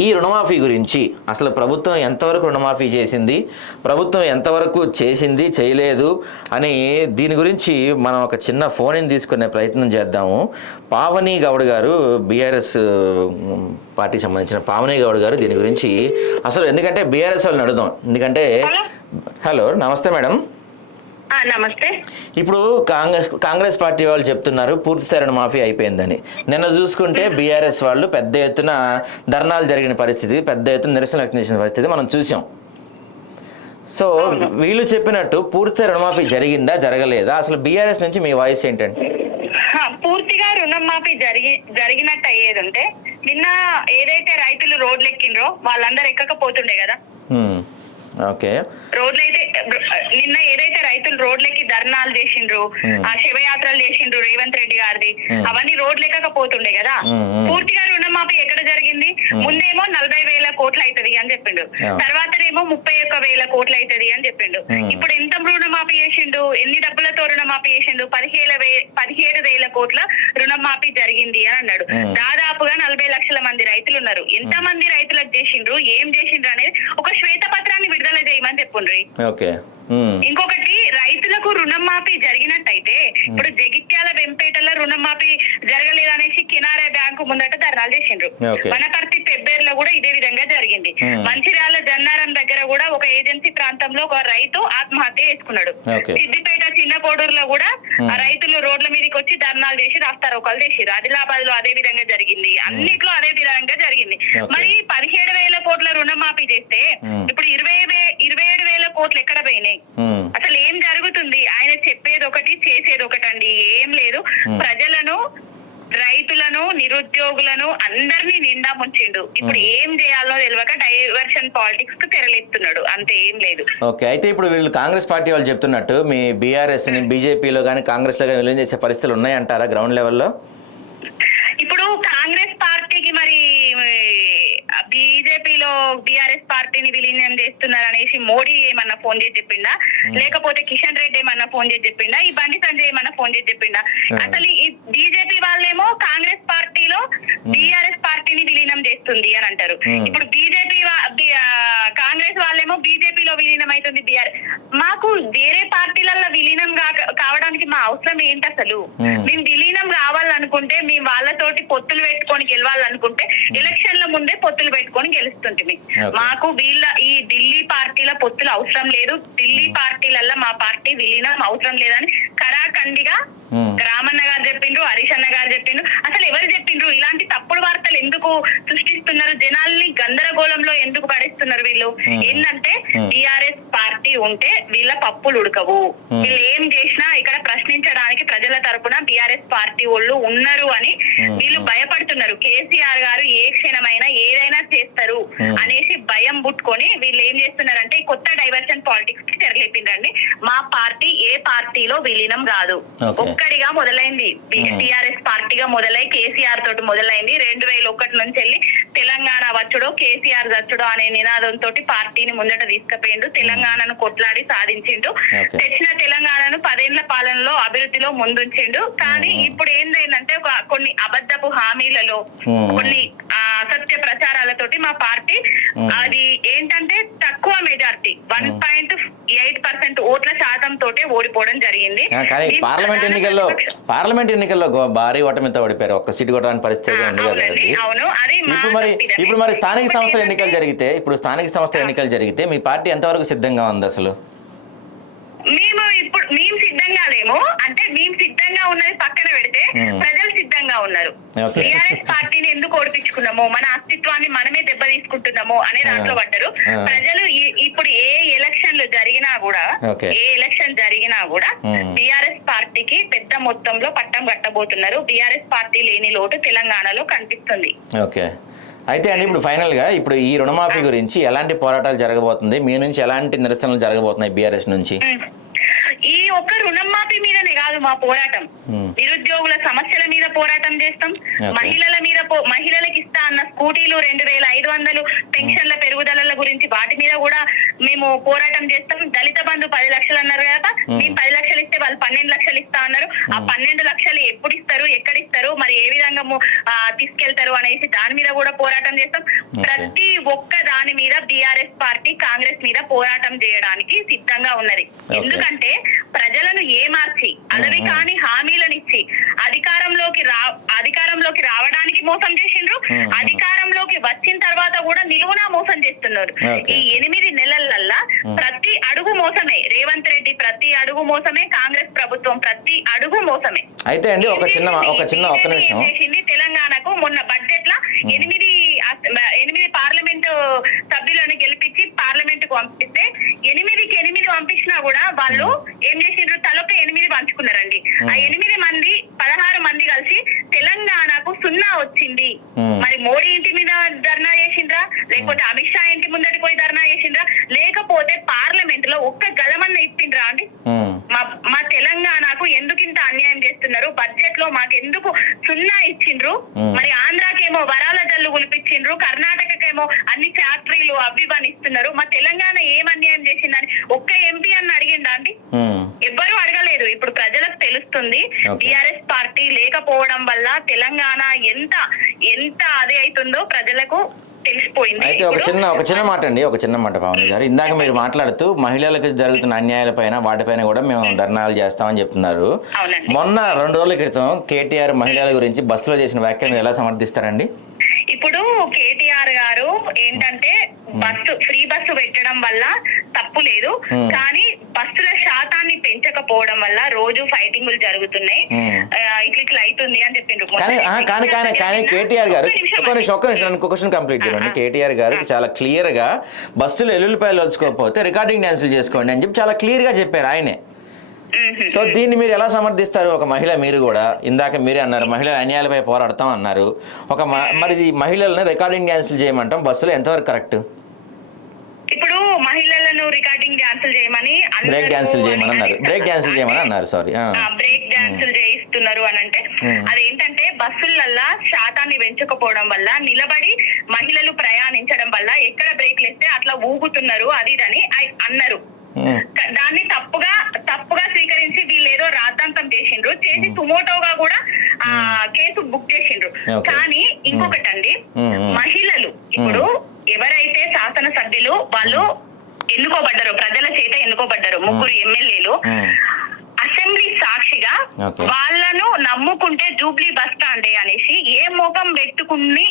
ఈ రుణమాఫీ గురించి అసలు ప్రభుత్వం ఎంతవరకు రుణమాఫీ చేసింది, ప్రభుత్వం ఎంతవరకు చేసింది చేయలేదు అని దీని గురించి మనం ఒక చిన్న ఫోన్ ఇన్ తీసుకునే ప్రయత్నం చేద్దాము. పావని గౌడ్ గారు, బీఆర్ఎస్ పార్టీకి సంబంధించిన పావని గౌడ్ గారు దీని గురించి అసలు, ఎందుకంటే బీఆర్ఎస్ వాళ్ళని అడుగుదాం. ఎందుకంటే హలో, నమస్తే మేడం. నమస్తే. ఇప్పుడు కాంగ్రెస్ పార్టీ వాళ్ళు చెప్తున్నారు పూర్తి స్థాయి రుణమాఫీ అయిపోయిందని. నిన్న చూసుకుంటే బీఆర్ఎస్ వాళ్ళు పెద్ద ఎత్తున ధర్నాలు జరిగిన పరిస్థితి, పెద్ద ఎత్తున నిరసన వ్యక్తం చేసిన పరిస్థితి మనం చూసాం. సో వీళ్ళు చెప్పినట్టు పూర్తి రుణమాఫీ జరిగిందా జరగలేదా, అసలు బీఆర్ఎస్ నుంచి మీ వాయిస్ ఏంటంటే? పూర్తిగా రుణమాఫీ జరిగినట్టు అయ్యేది ఉంటే నిన్న ఏదైతే రైతులు రోడ్లు ఎక్కిండ్రో వాళ్ళందరూ ఎక్కకపోతుండే కదా. ఓకే, రోడ్లైతే నిన్న ఏదైతే రైతులు రోడ్లకి ధర్నాలు చేసిండ్రు, ఆ శివయాత్రలు చేసిండ్రు రేవంత్ రెడ్డి గారిది, అవన్నీ రోడ్లు ఎక్కకపోతుండే కదా. పూర్తిగా రుణమాఫీ ఎక్కడ జరిగింది? ముందేమో 40,000 కోట్లు అవుతుంది అని చెప్పిండు, తర్వాతనేమో 31,000 కోట్లు అవుతుంది అని చెప్పిండు. ఇప్పుడు ఎంత రుణమాఫీ చేసిండు? ఎన్ని డబ్బులతో రుణమాఫీ చేసిండు? 17,000 కోట్ల రుణమాఫీ జరిగింది అని అన్నాడు. దాదాపుగా 40 లక్షల మంది రైతులు ఉన్నారు. ఎంత మంది రైతులకు చేసిండ్రు, ఏం చేసిండ్రు అనేది ఒక శ్వేతపత్రాన్ని విడుదల చేయమని చెప్పుండ్రి. ఇంకొకటి, రైతులకు రుణమాఫీ జరిగినట్టయితే ఇప్పుడు జగిత్యాల వెంపేటలో రుణమాఫీ జరగలేదు అనేసి కినారా బ్యాంకు ముందట ధర్నాలు చేసిండ్రు. వనపర్తి పెబ్బేరులో కూడా ఇదే విధంగా జరిగింది. మంచిర్యాల జన్నారం దగ్గర కూడా ఒక ఏజెన్సీ ప్రాంతంలో ఒక రైతు ఆత్మహత్య చేసుకున్నాడు. సిద్దిపేట చిన్న కోడూరులో కూడా ఆ రైతులు రోడ్ల మీదకి వచ్చి ధర్నాలు చేసి రాస్తారోకాలు చేసిరు. ఆదిలాబాద్ లో అదే విధంగా జరిగింది. అన్నిట్లో అదే విధంగా జరిగింది. మరి 17,000 కోట్ల రుణమాఫీ చేస్తే ఇప్పుడు 27,000 కోట్లు ఎక్కడ పోయినాయి? అసలు ఏం జరుగుతుంది? ఆయన చెప్పేది ఒకటి చేసేది ఒకటండి, ఏం లేదు. ప్రజలను, రైతులను, నిరుద్యోగులను అందరినీ నిండా ముంచిండు. ఇప్పుడు ఏం చేయాలో తెలియక డైవర్షన్ పాలిటిక్స్ కు తెరలేపుతున్నాడు, అంతే, ఏం లేదు. ఓకే, అయితే ఇప్పుడు వీళ్ళు కాంగ్రెస్ పార్టీ వాళ్ళు చెప్తున్నట్టు మీ బీఆర్ఎస్ ని బీజేపీలో కానీ కాంగ్రెస్ లో కానీ విలీనం చేసే పరిస్థితులు ఉన్నాయంటారా గ్రౌండ్ లెవెల్లో? ఇప్పుడు కాంగ్రెస్ పార్టీకి మరి బీజేపీలో బీఆర్ఎస్ పార్టీని విలీనం చేస్తున్నారు అనేసి మోడీ ఏమన్నా ఫోన్ చేసి చెప్పిండా? లేకపోతే కిషన్ రెడ్డి ఏమన్నా ఫోన్ చేసి చెప్పిండా? ఈ బండి సంజయ్ ఏమన్నా ఫోన్ చేసి చెప్పిండా? అసలు ఈ బీజేపీ వాళ్ళేమో కాంగ్రెస్ పార్టీలో బీఆర్ఎస్ పార్టీని విలీనం చేస్తుంది అని అంటారు. ఇప్పుడు బీజేపీ కాంగ్రెస్ వాళ్ళేమో బీజేపీలో విలీనం అవుతుంది బీఆర్ఎస్. మాకు వేరే పార్టీలలో విలీనం కావడానికి మా అవసరం ఏంటి అసలు? మేము విలీనం కావాలనుకుంటే, మేము వాళ్ళతోటి పొత్తులు పెట్టుకొని గెలవాలనుకుంటే ఎలక్షన్ల ముందే పొత్తులు పెట్టుకొని గెలుస్తుంటే, మాకు ఈ ఢిల్లీ పార్టీల పొత్తులు అవసరం లేదు, ఢిల్లీ పార్టీలల్లో మా పార్టీ విలీనం అవసరం లేదని కరాఖండిగా రామన్న గారు చెప్పిండ్రు, హరీష్ అన్న గారు చెప్పిండ్రు. అసలు ఎవరు చెప్పిండ్రు? ఇలాంటి తప్పుడు వార్తలు ఎందుకు సృష్టిస్తున్నారు? జనాల్ని గందరగోళంలో ఎందుకు పడేస్తున్నారు వీళ్ళు? ఏంటంటే టిఆర్ఎస్ పార్టీ ఉంటే వీళ్ళ పప్పులు ఉడకవు, వీళ్ళు ఏం చేసినా ఇక్కడ ప్రశ్నించడానికి ప్రజల తరపున బిఆర్ఎస్ పార్టీ వాళ్ళు ఉన్నారు అని వీళ్ళు భయపడుతున్నారు. కేసీఆర్ గారు ఏ క్షణమైనా ఏదైనా చేస్తారు అనేసి భయం పుట్టుకొని వీళ్ళు ఏం చేస్తున్నారంటే ఈ కొత్త డైవర్షన్ పాలిటిక్స్ కి తెరలేపిందండి. మా పార్టీ ఏ పార్టీలో విలీనం కాదు, ఒక్కడిగా మొదలైంది. టిఆర్ఎస్ పార్టీగా మొదలై కేసీఆర్ తోటి మొదలైంది. 2001 నుంచి వెళ్ళి తెలంగాణ వచ్చుడో కేసీఆర్ వచ్చుడో అనే నినాదంతో పార్టీని ముందట తీసుకుపోయిండు. తెలంగాణను కొట్లాడి సాధించిండు. తెచ్చిన తెలంగాణను 10 ఏళ్ల పాలనలో అభివృద్ధిలో ముందుంచిండు. కానీ ఇప్పుడు ఏంటంటే కొన్ని అబద్ధపు హామీలలో, కొన్ని అసత్య ప్రచారాలతోటి మా పార్టీ అది ఏంటంటే తక్కువ మెజార్టీ 1.8% ఓట్ల శాతం తోటే ఓడిపోవడం జరిగింది. కానీ మేము పార్లమెంట్ ఎన్నికల్లో భారీ ఓటమితో ఓడిపోయారు. ఒక్క సీటు కొట్టడానికి పరిస్థితి ఉంది కదా అవునండి, అది. అవును, అది మా ఇప్పుడు మరి స్థానిక ఇంకొకటి సంస్థల ఏంటంటే- ఎన్నికలు జరిగితే మీ పార్టీ ఎంతవరకు సిద్ధంగా ఉంది అసలు? మేము సిద్ధంగా లేము. అంటే మేము సిద్ధంగా ఉన్నది పక్కన పెడితే ప్రజలు సిద్ధంగా ఉన్నారు. Okay. టీఆర్ఎస్ పార్టీని ఎందుకు ఓడిపించుకున్నాము, మన అస్తిత్వాన్ని మనమే దెబ్బ తీసుకుంటున్నాము అనే దాంట్లో పడ్డారు ప్రజలు. ఇప్పుడు ఏ ఎలక్షన్లు జరిగినా కూడా Okay. ఏ ఎలక్షన్ జరిగినా కూడా టీఆర్ఎస్ పార్టీకి పెద్ద మొత్తంలో పట్టం కట్టబోతున్నారు. టీఆర్ఎస్ పార్టీ లేని లోటు తెలంగాణలో కనిపిస్తుంది. ఓకే, అయితే అండి ఇప్పుడు ఫైనల్గా ఇప్పుడు ఈ రుణమాఫీ గురించి ఎలాంటి పోరాటాలు జరగబోతుంది? మీ నుంచి ఎలాంటి నిరసనలు జరగబోతున్నాయి బీఆర్ఎస్ నుంచి? ఈ ఒక్క రుణమాఫీ మీదనే కాదు మా పోరాటం. నిరుద్యోగుల సమస్యల మీద పోరాటం చేస్తాం. మహిళల మీద మహిళలకు ఇస్తా అన్న స్కూటీలు 2500 పెన్షన్ల పెరుగుదల గురించి వాటి మీద కూడా మేము పోరాటం చేస్తాం. దళిత బంధు 10 లక్షలు అన్నారు కదా, మేము 10 లక్షలు ఇస్తే వాళ్ళు 12 లక్షలు ఇస్తా అన్నారు. ఆ 12 లక్షలు ఎప్పుడు ఇస్తారు, ఎక్కడిస్తారు, మరి ఏ విధంగా తీసుకెళ్తారు అనేసి దాని మీద కూడా పోరాటం చేస్తాం. ప్రతి ఒక్క దాని మీద బీఆర్ఎస్ పార్టీ కాంగ్రెస్ మీద పోరాటం చేయడానికి సిద్ధంగా ఉన్నది. ఎందుకంటే ప్రజలను ఏమార్చి అలవి కాని హామీలను ఇచ్చి అధికారంలోకి రావడానికి మోసం చేసిండ్రు. అధికారంలోకి వచ్చిన తర్వాత కూడా నిలువునా మోసం చేస్తున్నారు. ఈ 8 నెలలల్లా ప్రతి అడుగు మోసమే. రేవంత్ రెడ్డి ప్రతి అడుగు మోసమే, కాంగ్రెస్ ప్రభుత్వం ప్రతి అడుగు మోసమే. అయితే అండి ఒక్క నిమిషం చేసింది తెలంగాణకు మొన్న బడ్జెట్ లా 8 పార్లమెంటు సభ్యులను గెలిపించి పార్లమెంట్ కు పంపిస్తే 8కి 8 పంపించినా కూడా వాళ్ళు ఏం చేసిండ్రు, తలొక్క 8 పంచుకున్నారండి. ఆ 8 మంది 16 మంది కలిసి తెలంగాణకు 0 వచ్చింది. మరి మోడీ ఇంటి మీద ధర్నా చేసిండ్రా, లేకపోతే అమిత్ షా ఇంటి ముందటి పోయి ధర్నా చేసిండ్రా, లేకపోతే పార్లమెంట్ లో ఒక్క గలమన్న ఇచ్చిండ్రా అండి? మా తెలంగాణకు ఎందుకు ఇంత అన్యాయం చేస్తున్నారు? బడ్జెట్ లో మాకెందుకు 0 ఇచ్చిండ్రు? మరి ఆంధ్రాకేమో వరాల జల్లు గులిపించిండ్రు, కర్ణాటకకేమో అన్ని ఫ్యాక్టరీలు అవి ఇస్తున్నారు. మా తెలంగాణ ఏం అన్యాయం చేసిందని ఒక్క ఎంపీ అన్న అడిగిండా అండి? ఎవ్వరూ అడగలేదు. ఇప్పుడు ప్రజలకు తెలుస్తుంది టిఆర్ఎస్ పార్టీ లేకపోవడం వల్ల తెలంగాణ ఎంత అదే అవుతుందో ప్రజలకు తెలిసిపోయింది. అయితే ఒక చిన్న మాట పవన్ గారు, ఇందాక మీరు మాట్లాడుతూ మహిళలకు జరుగుతున్న అన్యాయాలపైన వాటిపైన కూడా మేము ధర్నాలు చేస్తామని చెప్తున్నారు. మొన్న 2 రోజుల క్రితం కేటీఆర్ మహిళల గురించి బస్సులో చేసిన వ్యాఖ్యలు ఎలా సమర్థిస్తారండి? ఇప్పుడు కేటీఆర్ గారు ఏంటంటే ఫ్రీ బస్సు పెట్టడం వల్ల తప్పు లేదు, కానీ బస్సుల శాతాన్ని పెంచకపోవడం వల్ల రోజు ఫైటింగ్లు జరుగుతున్నాయి, ఇట్లా అవుతుంది అని చెప్పిండ్రు. కానీ కేటీఆర్ గారు ఒక్క నిమిషం క్వశ్చన్ కంప్లీట్ చేయండి. కేటీఆర్ గారు చాలా క్లియర్ గా బస్సులు ఎల్లుల్లిపాయలు వచ్చుకోకపోతే రికార్డింగ్ డాన్సులు చేసుకోండి అని చెప్పి చాలా క్లియర్ గా చెప్పారు ఆయనే. సో దీన్ని మీరు ఎలా సమర్థిస్తారు? ఒక మహిళ, మీరు కూడా ఇందాక మీరే అన్నారు మహిళల అన్యాయాలపై పోరాడతాం అన్నారు. మరి మహిళలను రికార్డింగ్ డాన్సులు చేయమంటాం బస్సులో ఎంతవరకు కరెక్ట్? ఇప్పుడు మహిళలను రికార్డింగ్ డాన్సులు చేయమని బ్రేక్ డాన్సులు చేయమని అన్నారు సారీ బ్రేక్ డాన్సులు చేయిస్తున్నారు అని అంటే అదేంటంటే బస్సులల్లా శాతాన్ని పెంచకపోవడం వల్ల నిలబడి మహిళలు ప్రయాణించడం వల్ల ఎక్కడ బ్రేక్లు వేస్తే అట్లా ఊగుతున్నారు అది అని అన్నారు. దాన్ని తప్పుగా స్వీకరించి వీళ్ళు ఏదో రాద్ధాంతం చేసిండ్రు, చేసి సుమోటోగా కూడా కేసు బుక్ చేసిండ్రు. కానీ ఇంకొకటండి, మహిళలు ఇప్పుడు ఎవరైతే శాసనసభ్యులు వాళ్ళు ఎన్నుకోబడ్డారు, ప్రజల చేత ఎన్నుకోబడ్డారు, 3 ఎమ్మెల్యేలు అసెంబ్లీ సాక్షిగా వాళ్ళను నమ్ముకుంటే జూబ్లీ బస్ స్టాండ్ అనేసి ఏ మోకం పెట్టుకుని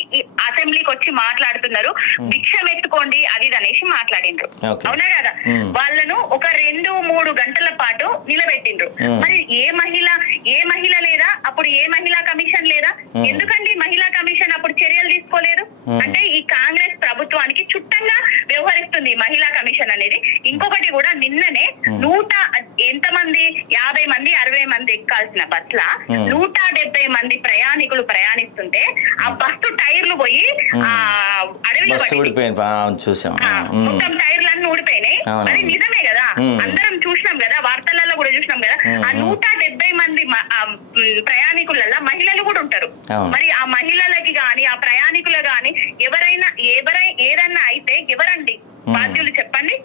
అసెంబ్లీకి వచ్చి మాట్లాడుతున్నారు, భిక్షం ఎత్తుకోండి అది అనేసి మాట్లాడిండ్రు. అవునా కదా? వాళ్ళను ఒక 2-3 గంటల పాటు నిలబెట్టిండ్రు. మరి ఏ మహిళ లేదా అప్పుడు? ఏ మహిళా కమిషన్ లేదా? ఎందుకండి మహిళా కమిషన్ అప్పుడు చర్యలు తీసుకోలేదు? అంటే ఈ కాంగ్రెస్ ప్రభుత్వానికి చుట్టంగా వ్యవహరిస్తుంది మహిళా కమిషన్ అనేది. ఇంకొకటి కూడా నిన్ననే 50 మంది 60 మంది ఎక్కాల్సిన బస్ లా 170 మంది ప్రయాణికులు ప్రయాణిస్తుంటే ఆ బస్సు టైర్లు పోయి అడవిలో మొత్తం టైర్లన్నీ ఊడిపోయినాయి. అది నిజమే కదా, అందరం చూసినాం కదా, వార్తలలో కూడా చూసినాం కదా. ఆ 170 మంది ప్రయాణికులలో మహిళలు కూడా ఉంటారు. మరి ఆ మహిళలకి గాని ఆ ప్రయాణికులు గాని ఏదన్నా అయితే ఎవరండి బాధ్యులు చెప్పండి?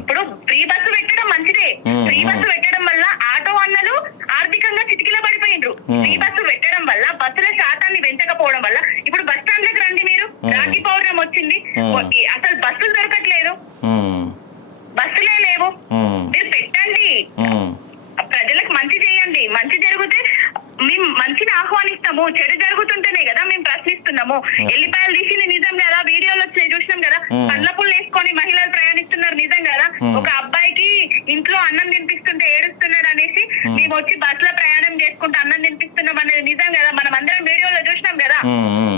ఇప్పుడు ఫ్రీ బస్సు పెట్టడం మంచిదే, ఫ్రీ బస్సు పెట్టడం వల్ల ఆటో అన్నలు ఆర్థికంగా చిటికిల పడిపోయిండ్రు. ఫ్రీ బస్సు పెట్టడం వల్ల బస్సుల శాతాన్ని పెంచకపోవడం వల్ల ఇప్పుడు బస్ స్టాండ్ దగ్గర రండి, మీరు రాఖీ పౌర్ణమి వచ్చింది, అసలు బస్సులు దొరకట్లేదు, బస్సులే లేవు. మీరు పెట్టండి, చేయండి, ప్రజలకు మంచి చేయండి. మంచి జరిగితే మేము మంచిని ఆహ్వానిస్తాము, చెడు జరుగుతుంటేనే కదా మేము ప్రశ్నిస్తున్నాము. ఎల్లిపాయలు తీసింది నిజం కదా, వీడియోలో వచ్చినాయి చూసినాం కదా. పండ్ల పుల్లు వేసుకొని మహిళలు ప్రయాణిస్తున్నారు నిజం కదా. ఒక అబ్బాయికి ఇంట్లో అన్నం తినిపిస్తుంటే ఏడుస్తున్నాడు అనేసి మేము వచ్చి బస్ లో ప్రయాణం చేసుకుంటే అన్నం తినిపిస్తున్నాం అనేది నిజం కదా. మనం అందరం వీడియోలో చూసినాం కదా.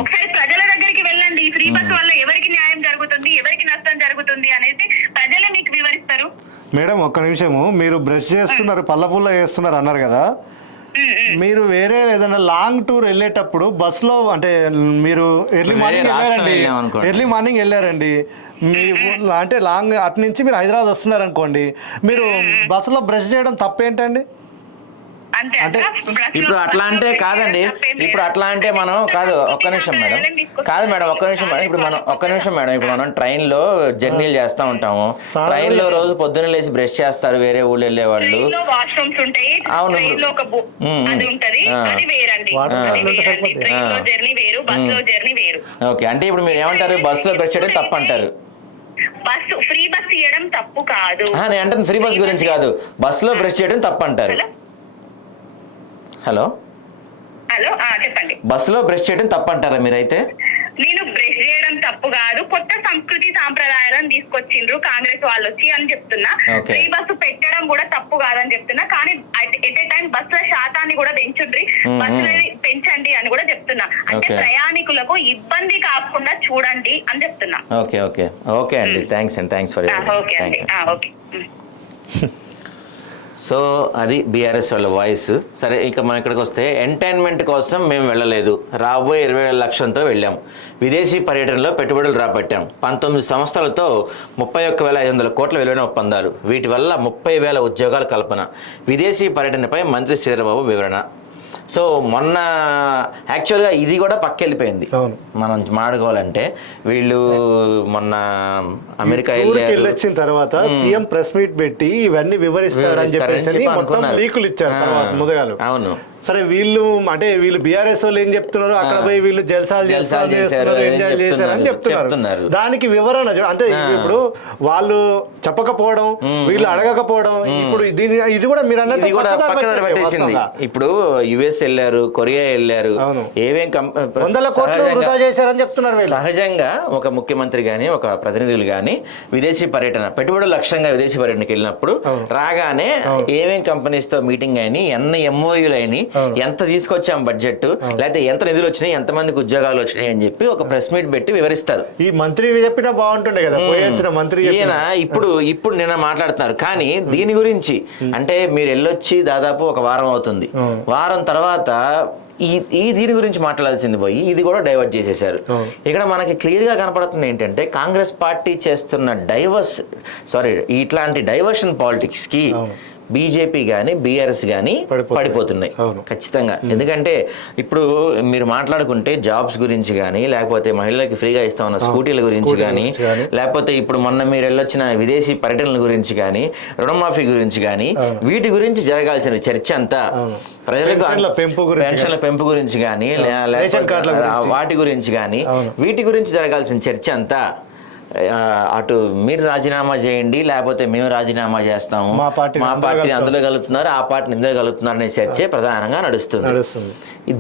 ఒకసారి ప్రజల దగ్గరికి వెళ్ళండి. ఈ ఫ్రీ బస్ వల్ల ఎవరికి న్యాయం జరుగుతుంది, ఎవరికి నష్టం జరుగుతుంది అనేది ప్రజలే మీకు వివరిస్తారు. మేడం ఒక్క నిమిషము, మీరు బ్రష్ చేస్తున్నారు, పళ్ళపుల్ల చేస్తున్నారు అన్నారు కదా. మీరు వేరే ఏదైనా లాంగ్ టూర్ వెళ్ళేటప్పుడు బస్సులో అంటే మీరు ఎర్లీ మార్నింగ్ వెళ్ళారండి, మీ అంటే లాంగ్ అటు నుంచి మీరు హైదరాబాద్ వస్తున్నారు అనుకోండి, మీరు బస్సులో బ్రష్ చేయడం తప్పేంటండి? అంటే ఇప్పుడు అట్లా అంటే కాదండి, ఇప్పుడు అట్లా అంటే మనం కాదు, ఒక్క నిమిషం మేడం, కాదు మేడం ఒక్క నిమిషం మేడం. ఇప్పుడు మనం ఒక్క నిమిషం మేడం, ఇప్పుడు మనం ట్రైన్లో జర్నీలు చేస్తూ ఉంటాము. ట్రైన్లో రోజు పొద్దున్న లేచి బ్రష్ చేస్తారు వేరే ఊళ్ళు వెళ్ళే వాళ్ళు. అవును, ఓకే. అంటే ఇప్పుడు మీరు ఏమంటారు, బస్సులో బ్రష్ చేయడం తప్పు అంటారు? బస్సు ఫ్రీ బస్ చేయడం తప్పు కాదు. నేను అంటే ఫ్రీ బస్ గురించి కాదు, బస్సులో బ్రష్ చేయడం తప్పు అంటారు. హలో హలో చెప్పండి. బస్సులో బ్రష్ చేయడం తప్పు అంటారా మీరైతే? నేను బ్రష్ చేయడం తప్పు కాదు, కొత్త సంస్కృతి సాంప్రదాయాలను తీసుకొచ్చిండ్రు కాంగ్రెస్ వాళ్ళు వచ్చి అని చెప్తున్నా. ఫ్రీ బస్సు పెట్టడం కూడా తప్పు కాదని చెప్తున్నా. కానీ ఎట్ ఏ టైం బస్సుల శాతాన్ని కూడా పెంచుండ్రి, బస్సులు పెంచండి అని కూడా చెప్తున్నా. అంటే ప్రయాణికులకు ఇబ్బంది కాకుండా చూడండి అని చెప్తున్నా. ఓకే ఓకే ఓకే అండి, థ్యాంక్స్ అండి, థ్యాంక్స్ ఫర్ ఓకే అండి, ఓకే. సో అది బీఆర్ఎస్ వాళ్ళ వాయిస్. సరే, ఇక మనం ఇక్కడికి వస్తే ఎంటర్టైన్మెంట్ కోసం మేము వెళ్ళలేదు, రాబోయే 20,000 లక్షలతో వెళ్ళాం. విదేశీ పర్యటనలో పెట్టుబడులు రాబట్టాం. 19 సంస్థలతో 31,500 కోట్ల విలువైన ఒప్పందాలు. వీటి వల్ల 30,000 ఉద్యోగాల కల్పన. విదేశీ పర్యటనపై మంత్రి శ్రీధరబాబు వివరణ. సో మొన్న యాక్చువల్గా ఇది కూడా పక్కెళ్ళిపోయింది. మనం మాడుకోవాలంటే వీళ్ళు మొన్న అమెరికా వెళ్ళొచ్చిన తర్వాత సీఎం ప్రెస్ మీట్ పెట్టి ఇవన్నీ వివరిస్తారని చెప్పేసి మొత్తం లీకులు ఇచ్చారు తర్వాత ముందుగాలు. అవును, సరే వీళ్ళు అంటే వీళ్ళు బీఆర్ఎస్ వాళ్ళు ఏం చెప్తున్నారు, అక్కడ పోయి వీళ్ళు జల్సాలు చేస్తున్నారు, ఎంజాయ్ చేశారు అని చెప్తున్నారు. దానికి వివరణ అంటే ఇప్పుడు వాళ్ళు చెప్పకపోవడం, వీళ్ళు అడగకపోవడం, ఇప్పుడు ఇది కూడా మీరు అన్నట్టు పెట్టేసింది. ఇప్పుడు యుఎస్ వెళ్ళారు, కొరియా వెళ్ళారు, ఏమేం 100 కోట్లు వృధా చేశారని చెప్తున్నారు. సహజంగా ఒక ముఖ్యమంత్రి గాని ఒక ప్రతినిధులు గాని విదేశీ పర్యటన పెట్టుబడుల లక్ష్యంగా విదేశీ పర్యటనకి వెళ్ళినప్పుడు రాగానే ఏమేం కంపెనీస్ తో మీటింగ్ అయినాయి, ఎన్ని ఎంఓయూలు అయినాయి, ఎంత తీసుకొచ్చాం బడ్జెట్, లేకపోతే ఎంత నిధులు వచ్చినాయి, ఎంత మందికి ఉద్యోగాలు వచ్చినాయి అని చెప్పి ఒక ప్రెస్ మీట్ పెట్టి వివరిస్తారు. ఈ మంత్రి చెప్పినా బాగుంటుండే కదా, మంత్రి ఈయన ఇప్పుడు నిన్న మాట్లాడుతున్నారు. కానీ దీని గురించి అంటే మీరు వెళ్ళొచ్చి దాదాపు ఒక వారం అవుతుంది. వారం తర్వాత దీని గురించి మాట్లాడాల్సింది పోయి ఇది కూడా డైవర్ట్ చేసేసారు. ఇక్కడ మనకి క్లియర్ గా కనపడుతుంది ఏంటంటే కాంగ్రెస్ పార్టీ చేస్తున్న ఇట్లాంటి డైవర్షన్ పాలిటిక్స్ కి బీజేపీ కానీ బీఆర్ఎస్ కానీ పడిపోతున్నాయి ఖచ్చితంగా. ఎందుకంటే ఇప్పుడు మీరు మాట్లాడుకుంటే జాబ్స్ గురించి కానీ, లేకపోతే మహిళలకి ఫ్రీగా ఇస్తా ఉన్న స్కూటీల గురించి కానీ, లేకపోతే ఇప్పుడు మొన్న మీరు వెళ్ళొచ్చిన విదేశీ పర్యటనల గురించి కానీ, రుణమాఫీ గురించి కానీ, వీటి గురించి జరగాల్సిన చర్చ అంతా ప్రజలకు పెన్షన్ల పెంపు గురించి కానీ, వాటి గురించి కానీ, వీటి గురించి జరగాల్సిన చర్చ అంతా అటు మీరు రాజీనామా చేయండి, లేకపోతే మేము రాజీనామా చేస్తాము, మా పార్టీని అందులో కలుపుతున్నారు, ఆ పార్టీని ఇందులో కలుపుతున్నారు అనే చర్చే ప్రధానంగా నడుస్తుంది.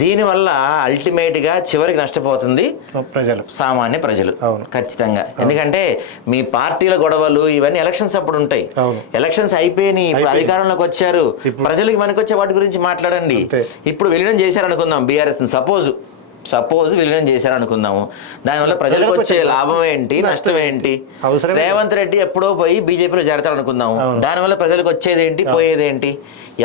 దీనివల్ల అల్టిమేట్ గా చివరికి నష్టపోతుంది సామాన్య ప్రజలు ఖచ్చితంగా. ఎందుకంటే మీ పార్టీల గొడవలు ఇవన్నీ ఎలక్షన్స్ అప్పుడు ఉంటాయి. ఎలక్షన్స్ అయిపోయినాయి, ఇప్పుడు అధికారంలోకి వచ్చారు, ప్రజలకి మనకొచ్చే వాటి గురించి మాట్లాడండి. ఇప్పుడు విలీనం చేశారనుకుందాం బీఆర్ఎస్, సపోజ్ విలీనం చేశారు అనుకుందాము, దానివల్ల ప్రజలకు వచ్చే లాభం ఏంటి, నష్టం ఏంటి? రేవంత్ రెడ్డి ఎప్పుడో పోయి బీజేపీలో చేరతారు అనుకుందాము, దానివల్ల ప్రజలకు వచ్చేది ఏంటి, పోయేది ఏంటి?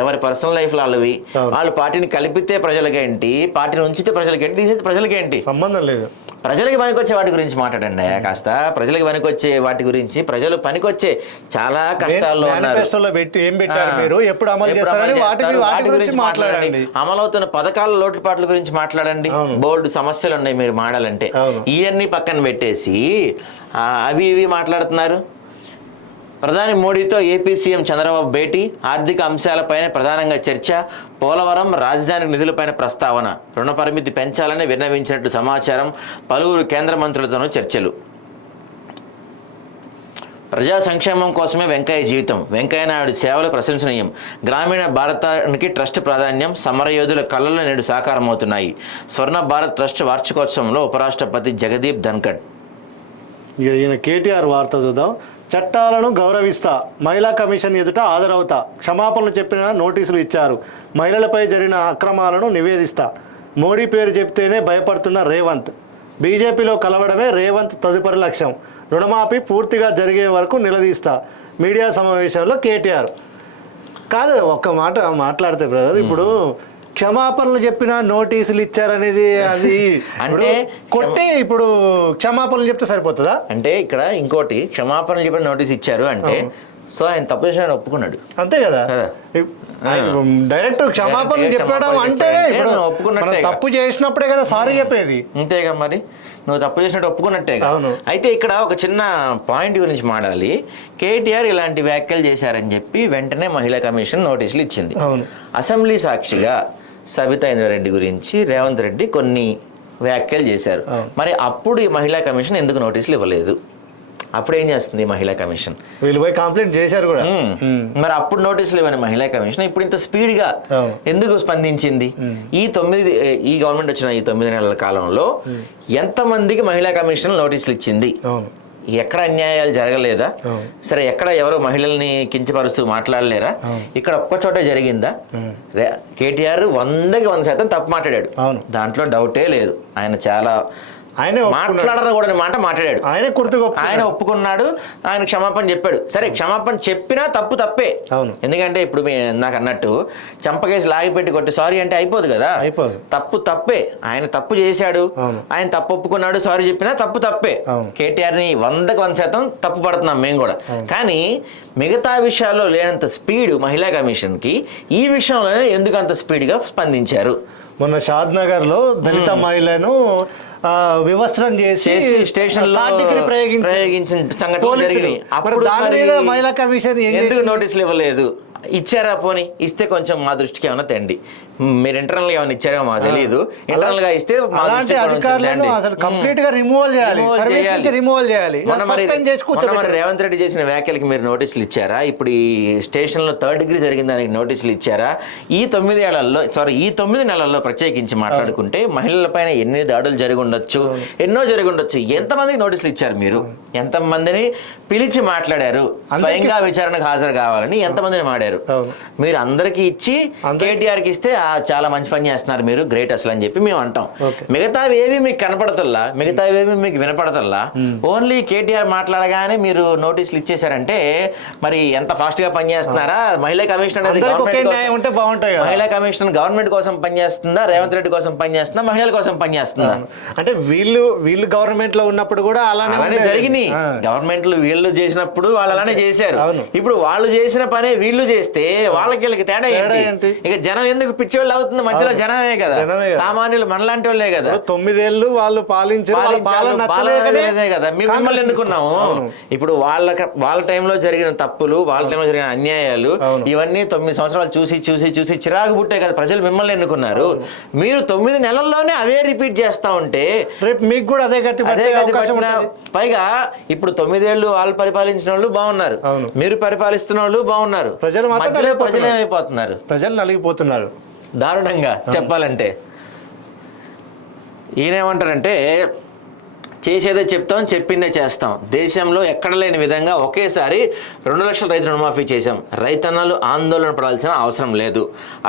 ఎవరి పర్సనల్ లైఫ్ వాళ్ళవి. వాళ్ళు పార్టీని కలిపితే ప్రజలకేంటి, పార్టీని ఉంచితే ప్రజలకేంటి, తీసేస్తే ప్రజలకేంటి? సంబంధం లేదు. ప్రజలకి పనికొచ్చే వాటి గురించి మాట్లాడండి కాస్త. ప్రజలకి పనికొచ్చే వాటి గురించి, ప్రజలు పనికొచ్చే చాలా కష్టాల్లో అమలవుతున్న పథకాల లోటుపాట్ల గురించి మాట్లాడండి. బోల్డ్ సమస్యలు ఉన్నాయి మీరు మాడాలంటే. ఇవన్నీ పక్కన పెట్టేసి అవి ఇవి మాట్లాడుతున్నారు. ప్రధాని మోడీతో ఏపీ సీఎం చంద్రబాబు భేటీ, ఆర్థిక అంశాలపైన ప్రధానంగా చర్చ, పోలవరం రాజధాని నిధులపైన ప్రస్తావన, రుణ పరిమితి పెంచాలని విన్నవించినట్టు సమాచారం, పలువురు కేంద్ర మంత్రులతోనూ చర్చలు. ప్రజా సంక్షేమం కోసమే వెంకయ్య జీవితం, వెంకయ్య నాయుడు సేవలు ప్రశంసనీయం, గ్రామీణ భారతానికి ట్రస్ట్ ప్రాధాన్యం, సమరయోధుల కళలు నేడు సాకారమవుతున్నాయి. స్వర్ణ భారత్ ట్రస్ట్ వార్షికోత్సవంలో ఉపరాష్ట్రపతి జగదీప్ ధన్కడ్. ఇక ఈయన కేటీఆర్ వార్త చూద్దాం. చట్టాలను గౌరవిస్తా, మహిళా కమిషన్ ఎదుట హాజరవుతా, క్షమాపణలు చెప్పిన నోటీసులు ఇచ్చారు, మహిళలపై జరిగిన అక్రమాలను నివేదిస్తా, మోడీ పేరు చెప్తేనే భయపడుతున్న రేవంత్, బీజేపీలో కలవడమే రేవంత్ తదుపరి లక్ష్యం, రుణమాఫీ పూర్తిగా జరిగే వరకు నిలదీస్తా. మీడియా సమావేశంలో కేటీఆర్. కాదు, ఒక్క మాట మాట్లాడితే బ్రదర్, ఇప్పుడు క్షమాపణలు చెప్పిన నోటీసులు ఇచ్చారనేది అది అంటే కొట్టి ఇప్పుడు క్షమాపణలు చెప్తే సరిపోతుందా? అంటే ఇక్కడ ఇంకోటి, క్షమాపణలు చెప్పిన నోటీస్ ఇచ్చారు అంటే సో ఆయన తప్పు చేసిన ఒప్పుకున్నాడు, అంతే కదా. డైరెక్ట్ క్షమాపణలు చెప్పడం అంటే ఇప్పుడు మనం తప్పు చేసినప్పుడే కదా సారీ చెప్పేది. అంతేగా, మరి నువ్వు తప్పు చేసినట్టు ఒప్పుకున్నట్టే. అయితే ఇక్కడ ఒక చిన్న పాయింట్ గురించి మాట్లాడాలి. కేటీఆర్ ఇలాంటి వ్యాఖ్యలు చేశారని చెప్పి వెంటనే మహిళా కమిషన్ నోటీసులు ఇచ్చింది. అసెంబ్లీ సాక్షిగా సబితా ఇంద్రారెడ్డి గురించి రేవంత్ రెడ్డి కొన్ని వ్యాఖ్యలు చేశారు. మరి అప్పుడు ఈ మహిళా కమిషన్ ఎందుకు నోటీసులు ఇవ్వలేదు? అప్పుడు ఏం చేస్తుంది మహిళా కమిషన్? వీళ్ళు పోయి కంప్లైంట్ చేశారు కూడా. మరి అప్పుడు నోటీసులు ఇవ్వని మహిళా కమిషన్ ఇప్పుడు ఇంత స్పీడ్గా ఎందుకు స్పందించింది? ఈ గవర్నమెంట్ వచ్చిన ఈ 9 నెలల కాలంలో ఎంతమందికి మహిళా కమిషన్ నోటీసులు ఇచ్చింది? ఎక్కడ అన్యాయాలు జరగలేదా? సరే, ఎక్కడ ఎవరు మహిళల్ని కించపరుస్తూ మాట్లాడలేరా? ఇక్కడ ఒక్క చోట జరిగిందా? కేటీఆర్ 100% తప్పు మాట్లాడాడు, దాంట్లో డౌటే లేదు. ఆయన చాలా మాట్లాడకూడని మాట మాట్లాడాడు, ఆయన ఒప్పుకున్నాడు, ఆయన క్షమాపణ చెప్పాడు. సరే, క్షమాపణ చెప్పినా తప్పే. ఎందుకంటే ఇప్పుడు నాకు అన్నట్టు చంపకేసి లాగిపెట్టి కొట్టి సారీ అంటే అయిపోదు కదా, తప్పే. ఆయన తప్పు చేశాడు, ఆయన తప్పు ఒప్పుకున్నాడు, సారీ చెప్పినా తప్పే. కేటీఆర్ ని 100% తప్పు పడుతున్నాం మేము కూడా. కానీ మిగతా విషయాల్లో లేనంత స్పీడ్ మహిళా కమిషన్ కి ఈ విషయంలోనే ఎందుకు అంత స్పీడ్ గా స్పందించారు? మొన్న షాద్ నగర్ లో దళిత మహిళను వివస్త్రం చేసి స్టేషన్ ప్రయోగించిన సంఘటన జరిగినాయి. అప్పుడు దాని మీద మహిళా కమిషన్ ఎందుకు నోటీసులు ఇవ్వలేదు? ఇచ్చారా? పోనీ ఇస్తే కొంచెం మా దృష్టికి ఏమైనా తెండి. మీరు ఇంటర్నల్ గా ఏమైనా ఇచ్చారేమో మాకు తెలియదు. ఇంటర్నల్ గా ఇస్తే కంప్లీట్ గా రిమూవల్ చేయాలి. మరి రేవంత్ రెడ్డి చేసిన వ్యాఖ్యలకి మీరు నోటీసులు ఇచ్చారా? ఇప్పుడు ఈ స్టేషన్ లో 3rd డిగ్రీ జరిగిన దానికి నోటీసులు ఇచ్చారా? ఈ 9 నెలల్లో ప్రత్యేకించి మాట్లాడుకుంటే మహిళలపైన ఎన్ని దాడులు జరిగి ఉండొచ్చు, ఎన్నో జరిగి ఉండొచ్చు. ఎంతమందికి నోటీసులు ఇచ్చారు మీరు? ఎంతమందిని పిలిచి మాట్లాడారు? స్వయంగా విచారణకు హాజరు కావాలని ఎంతమందిని మాడారు? మీరు అందరికి ఇచ్చి కేటీఆర్ కి ఇస్తే చాలా మంచి పని చేస్తున్నారు మీరు, గ్రేట్ అసలు అని చెప్పి మేము అంటాం. మిగతావి ఏవి మీకు కనపడతల్లా, మిగతావి ఏవి మీకు వినపడతల్లా, ఓన్లీ కేటీఆర్ మాట్లాడగానే మీరు నోటీసులు ఇచ్చేసారంటే మరి ఎంత ఫాస్ట్ గా పనిచేస్తున్నారా? మహిళా కమిషన్ అనేది మహిళా కమిషన్ గవర్నమెంట్ కోసం పనిచేస్తుందా, రేవంత్ రెడ్డి కోసం పనిచేస్తుందా, మహిళల కోసం పనిచేస్తుందా? అంటే వీళ్ళు గవర్నమెంట్ లో ఉన్నప్పుడు కూడా అలానే జరిగినాయి. గవర్నమెంట్ వీళ్ళు చేసినప్పుడు వాళ్ళు అలానే చేశారు. ఇప్పుడు వాళ్ళు చేసిన పనే వీళ్ళు చేస్తే వాళ్ళకి తేడా ఏంటి? ఇక జనం ఎందుకు పిచ్చివాళ్ళు అవుతుంది? మధ్యలో జనమే కదా, సామాన్యులు మనలాంటి వాళ్ళే కదా. 9 ఏళ్ళు వాళ్ళు పాలించారు కదా, మేము మిమ్మల్ని ఎన్నుకున్నాము. ఇప్పుడు వాళ్ళ టైంలో జరిగిన తప్పులు, వాళ్ళ టైంలో జరిగిన అన్యాయాలు ఇవన్నీ 9 సంవత్సరాలు చూసి చిరాకు పుట్టే కదా ప్రజలు మిమ్మల్ని ఎన్నుకున్నారు. మీరు 9 నెలల్లోనే అవే రిపీట్ చేస్తా ఉంటే రేపు మీకు కూడా అదే గట్టి. పైగా ఇప్పుడు 9 ఏళ్ళు వాళ్ళు పరిపాలించిన వాళ్ళు బాగున్నారు, మీరు పరిపాలిస్తున్న వాళ్ళు బాగున్నారు, ప్రజలు ఏమైపోతున్నారు? ప్రజలు నలిగిపోతున్నారు దారుణంగా చెప్పాలంటే. ఈయనేమంటారంటే చేసేదే చెప్తాం, చెప్పిందే చేస్తాం. దేశంలో ఎక్కడ లేని విధంగా ఒకేసారి 2 లక్షల రైతు రుణమాఫీ చేశాం. రైతన్నలు ఆందోళన పడాల్సిన అవసరం లేదు.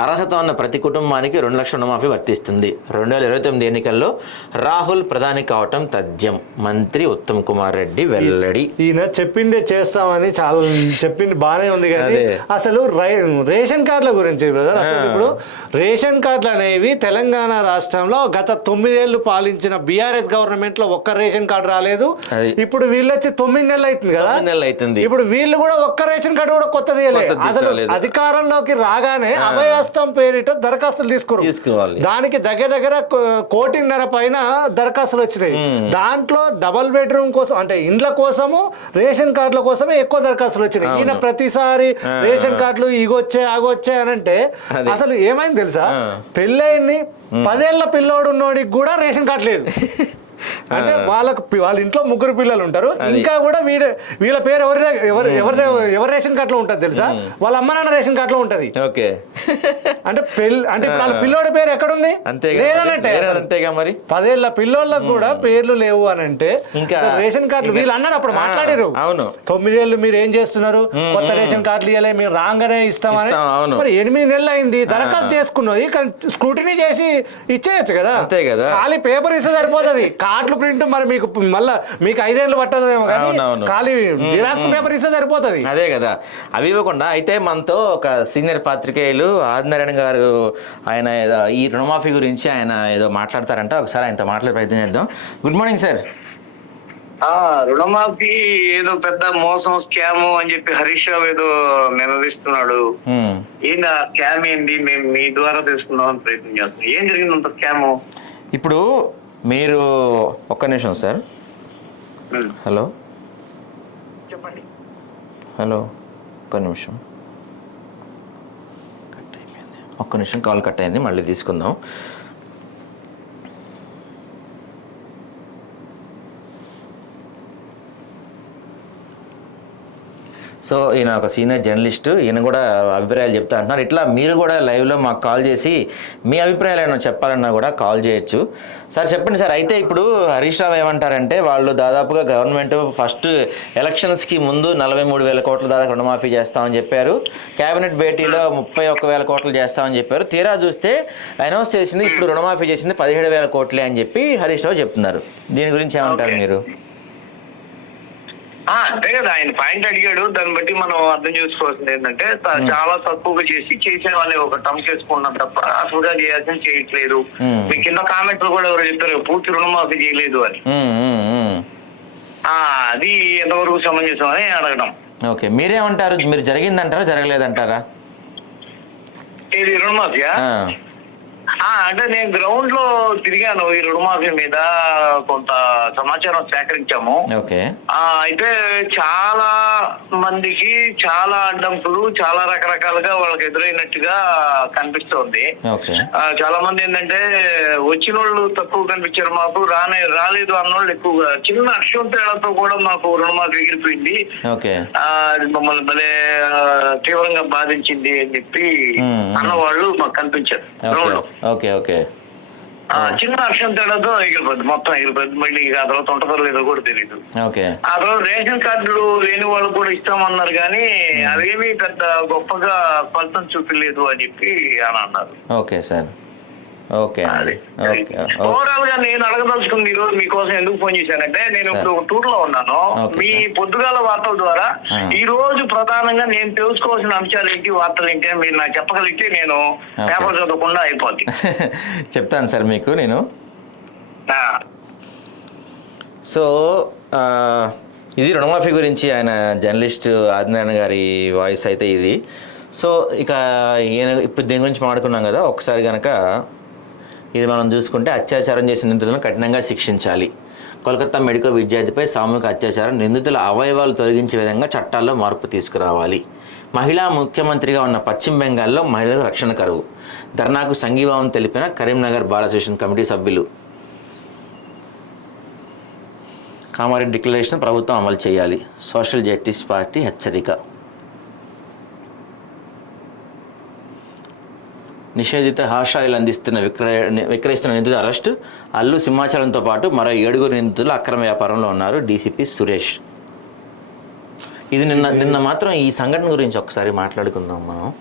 అర్హత ఉన్న ప్రతి కుటుంబానికి 2 లక్షల రుణమాఫీ వర్తిస్తుంది. 2029 ఎన్నికల్లో రాహుల్ ప్రధాని కావటం తథ్యం. మంత్రి ఉత్తమ్ కుమార్ రెడ్డి వెల్లడి. ఈయన చెప్పిందే చేస్తామని చాలా చెప్పింది బాగానే ఉంది కానీ అసలు రేషన్ కార్డుల గురించి బ్రదర్, అసలు ఇప్పుడు రేషన్ కార్డులు అనేవి తెలంగాణ రాష్ట్రంలో గత 9 ఏళ్ళు పాలించిన బీఆర్ఎస్ గవర్నమెంట్ లో ఒక్క రేషన్ కార్డు రాలేదు. ఇప్పుడు వీళ్ళు వచ్చి 9 నెలలు అవుతుంది కదా, ఇప్పుడు వీళ్ళు కూడా ఒక్క రేషన్ కార్డు కూడా కొత్తది అసలు అధికారంలోకి రాగానే అభయహస్తం పేరిట దరఖాస్తులు తీసుకోవాలి. దానికి దగ్గర 1.5 కోటి పైన దరఖాస్తులు వచ్చినాయి. దాంట్లో డబుల్ బెడ్రూమ్ కోసం అంటే ఇండ్ల కోసము రేషన్ కార్డుల కోసమే ఎక్కువ దరఖాస్తులు వచ్చినాయి. ఈయన ప్రతిసారి రేషన్ కార్డులు ఇగొచ్చే ఆగొచ్చే అని అంటే అసలు ఏమైంది తెలుసా? పెళ్ళైని 10 ఏళ్ల పిల్లోడు ఉన్నోడికి కూడా రేషన్ కార్డు లేదు. అంటే వాళ్ళ ఇంట్లో 3 పిల్లలు ఉంటారు, ఇంకా కూడా వీళ్ళ పేరు ఎవరి రేషన్ కార్డులో ఉంటుంది తెలుసా? వాళ్ళ అమ్మ నాన్న రేషన్ కార్డులో ఉంటది. ఓకే, అంటే ఇప్పుడు వాళ్ళ పిల్లోడి పేరు ఎక్కడుంది? లేదనంటే అంతేగా మరి 10 ఏళ్ల పిల్లోళ్ళకు కూడా పేర్లు లేవు అని అంటే ఇంకా రేషన్ కార్డులు వీళ్ళు అన్నారు అప్పుడు మాట్లాడారు. అవును, 9 ఏళ్ళు మీరు ఏం చేస్తున్నారు, కొత్త రేషన్ కార్డులు ఇవ్వలే, మీరు రాగానే ఇస్తామని. మరి 8 నెలలు అయింది, దరఖాస్తు చేసుకున్నది, స్క్రూటినీ చేసి ఇచ్చేయచ్చు కదా. అంతే కదా, ఖాళీ పేపర్ ఇస్తే సరిపోతుంది. కార్డులు ప్రింట్ మరి మీకు మళ్ళీ మీకు 5 ఏళ్ళు పట్టదేమో కానీ ఖాళీ జిరాక్స్ పేపర్ ఇస్తే సరిపోతుంది. అదే కదా, అవి ఇవ్వకుండా. అయితే మనతో ఒక సీనియర్ పాత్రికేయులు ఆదినారాయణ గారు, ఆయన ఈ రుణమాఫీ గురించి ఆయన ఏదో మాట్లాడతారంట. ఒకసారి ఆయనతో మాట్లాడే ప్రయత్నం చేద్దాం. Good morning sir. రుణమాఫీ ఏదో పెద్ద మోసం, స్కామ్ అని చెప్పి హరీష్ రావు ఏదో నిలదీస్తున్నాడు. ఏంటి ఆ స్కామ్ ఏంటి? మేము మీ ద్వారా తెలుసుకుందామని ప్రయత్నం చేస్తున్నాం. ఏం జరిగిందంత స్కామ్? ఇప్పుడు మీరు ఒక్క నిమిషం సార్. హలో చెప్పండి. హలో, ఒక్క నిమిషం కాల్ కట్ అయింది, మళ్ళీ తీసుకుందాం. సో ఈయన ఒక సీనియర్ జర్నలిస్ట్, ఈయన కూడా అభిప్రాయాలు చెప్తా అంటున్నారు. ఇట్లా మీరు కూడా లైవ్లో మాకు కాల్ చేసి మీ అభిప్రాయాలు ఏమైనా చెప్పాలన్నా కూడా కాల్ చేయొచ్చు. సార్ చెప్పండి సార్. అయితే ఇప్పుడు హరీష్ రావు ఏమంటారంటే, వాళ్ళు దాదాపుగా గవర్నమెంట్ ఫస్ట్ ఎలక్షన్స్కి ముందు 43,000 కోట్లు దాదాపు రుణమాఫీ చేస్తామని చెప్పారు. కేబినెట్ భేటీలో 31,000 కోట్లు చేస్తామని చెప్పారు. తీరా చూస్తే అనౌన్స్ చేసింది ఇప్పుడు రుణమాఫీ చేసింది 17,000 కోట్లే అని చెప్పి హరీష్ రావు చెప్తున్నారు. దీని గురించి ఏమంటారు మీరు? అంతే కదా, ఆయన పాయింట్ అడిగాడు. దాన్ని బట్టి మనం అర్థం చేసుకోవాల్సింది ఏంటంటే, చాలా తక్కువగా చేసిన వాళ్ళని ఒక టర్మ్ చేసుకున్నాం తప్ప అసలుగా చేయాల్సిన చేయట్లేదు. మీ కింద కామెంట్లు కూడా ఎవరు చెప్పారు పూర్తి రుణమాఫీ చేయలేదు అని. అది ఎంతవరకు సమంజసం అని అడగడం. ఓకే, మీరేమంటారు? మీరు జరిగిందంటారా జరగలేదంటారా? ఇది రుణమాఫీయా? అంటే నేను గ్రౌండ్ లో తిరిగాను. ఈ రుణమాఫీ మీద కొంత సమాచారం సేకరించాము. అయితే చాలా మందికి చాలా అడ్డంకులు, చాలా రకరకాలుగా వాళ్ళకి ఎదురైనట్టుగా కనిపిస్తోంది. చాలా మంది ఏంటంటే వచ్చిన వాళ్ళు తక్కువ కనిపించారు, మాకు రాలేదు అన్నోళ్ళు ఎక్కువగా. చిన్న అక్షరం తేడాతో కూడా మాకు రుణమాఫీ ఎగిరిపోయింది, మమ్మల్ని భలే తీవ్రంగా బాధించింది అని చెప్పి అన్నవాళ్ళు మాకు కనిపించారు గ్రౌండ్ లో. చిన్న అక్షరం తేడాతో ఎగిరిపోద్ది, మొత్తం ఎగిరిపోద్ది. మళ్ళీ ఆ తర్వాత ఉంటుందో లేదో కూడా తెలియదు. ఆ తర్వాత రేషన్ కార్డులు లేని వాళ్ళు కూడా ఇస్తామన్నారు, కానీ అవేమీ పెద్ద గొప్పగా ఫలితం చూపలేదు అని చెప్పి అని అన్నారు. ఓవరాల్ గా నేను అడగదలుచుకుంది ఈ రోజు మీకోసం ఎందుకు ఫోన్ చేశానంటే, నేను ఇప్పుడు ఒక టూర్ లో ఉన్నాను. మీ పొద్దుగాల వార్తల ద్వారా ఈ రోజు ప్రధానంగా నేను తెలుసుకోవాల్సిన అంశాలు ఏంటి, వార్తలు ఏంటి అని మీరు నాకు చెప్పగలిగితే నేను పేపర్ చదవకుండా అయిపోద్ది. చెప్తాను సార్ మీకు నేను. సో ఇది రుణమాఫీ గురించి ఆయన జర్నలిస్ట్ ఆదినారాయణ గారి వాయిస్ అయితే ఇది. సో ఇక ఈయన ఇప్పుడు దీని గురించి మాట్లాడుకున్నాం కదా, ఒకసారి కనుక ఇది మనం చూసుకుంటే, అత్యాచారం చేసిన నిందితులను కఠినంగా శిక్షించాలి. కోల్కతా మెడికల్ విద్యార్థిపై సామూహిక అత్యాచారం, నిందితుల అవయవాలు తొలగించే విధంగా చట్టాల్లో మార్పు తీసుకురావాలి. మహిళా ముఖ్యమంత్రిగా ఉన్న పశ్చిమ బెంగాల్లో మహిళలకు రక్షణ కరువు. ధర్నాకు సంఘీభావం తెలిపిన కరీంనగర్ బార్ అసోసియేషన్ కమిటీ సభ్యులు. కామారెడ్డి డిక్లరేషన్ ప్రభుత్వం అమలు చేయాలి. సోషల్ జస్టిస్ పార్టీ హెచ్చరిక. నిషేధిత హార్ష్ ఆయిల్ విక్రయిస్తున్న నిందితులు అరెస్టు. అల్లు సింహాచలంతో పాటు మరో 7 నిందితులు అక్రమ వ్యాపారంలో ఉన్నారు. డీసీపీ సురేష్. ఇది నిన్న మాత్రం ఈ సంఘటన గురించి ఒకసారి మాట్లాడుకుందాం మనం.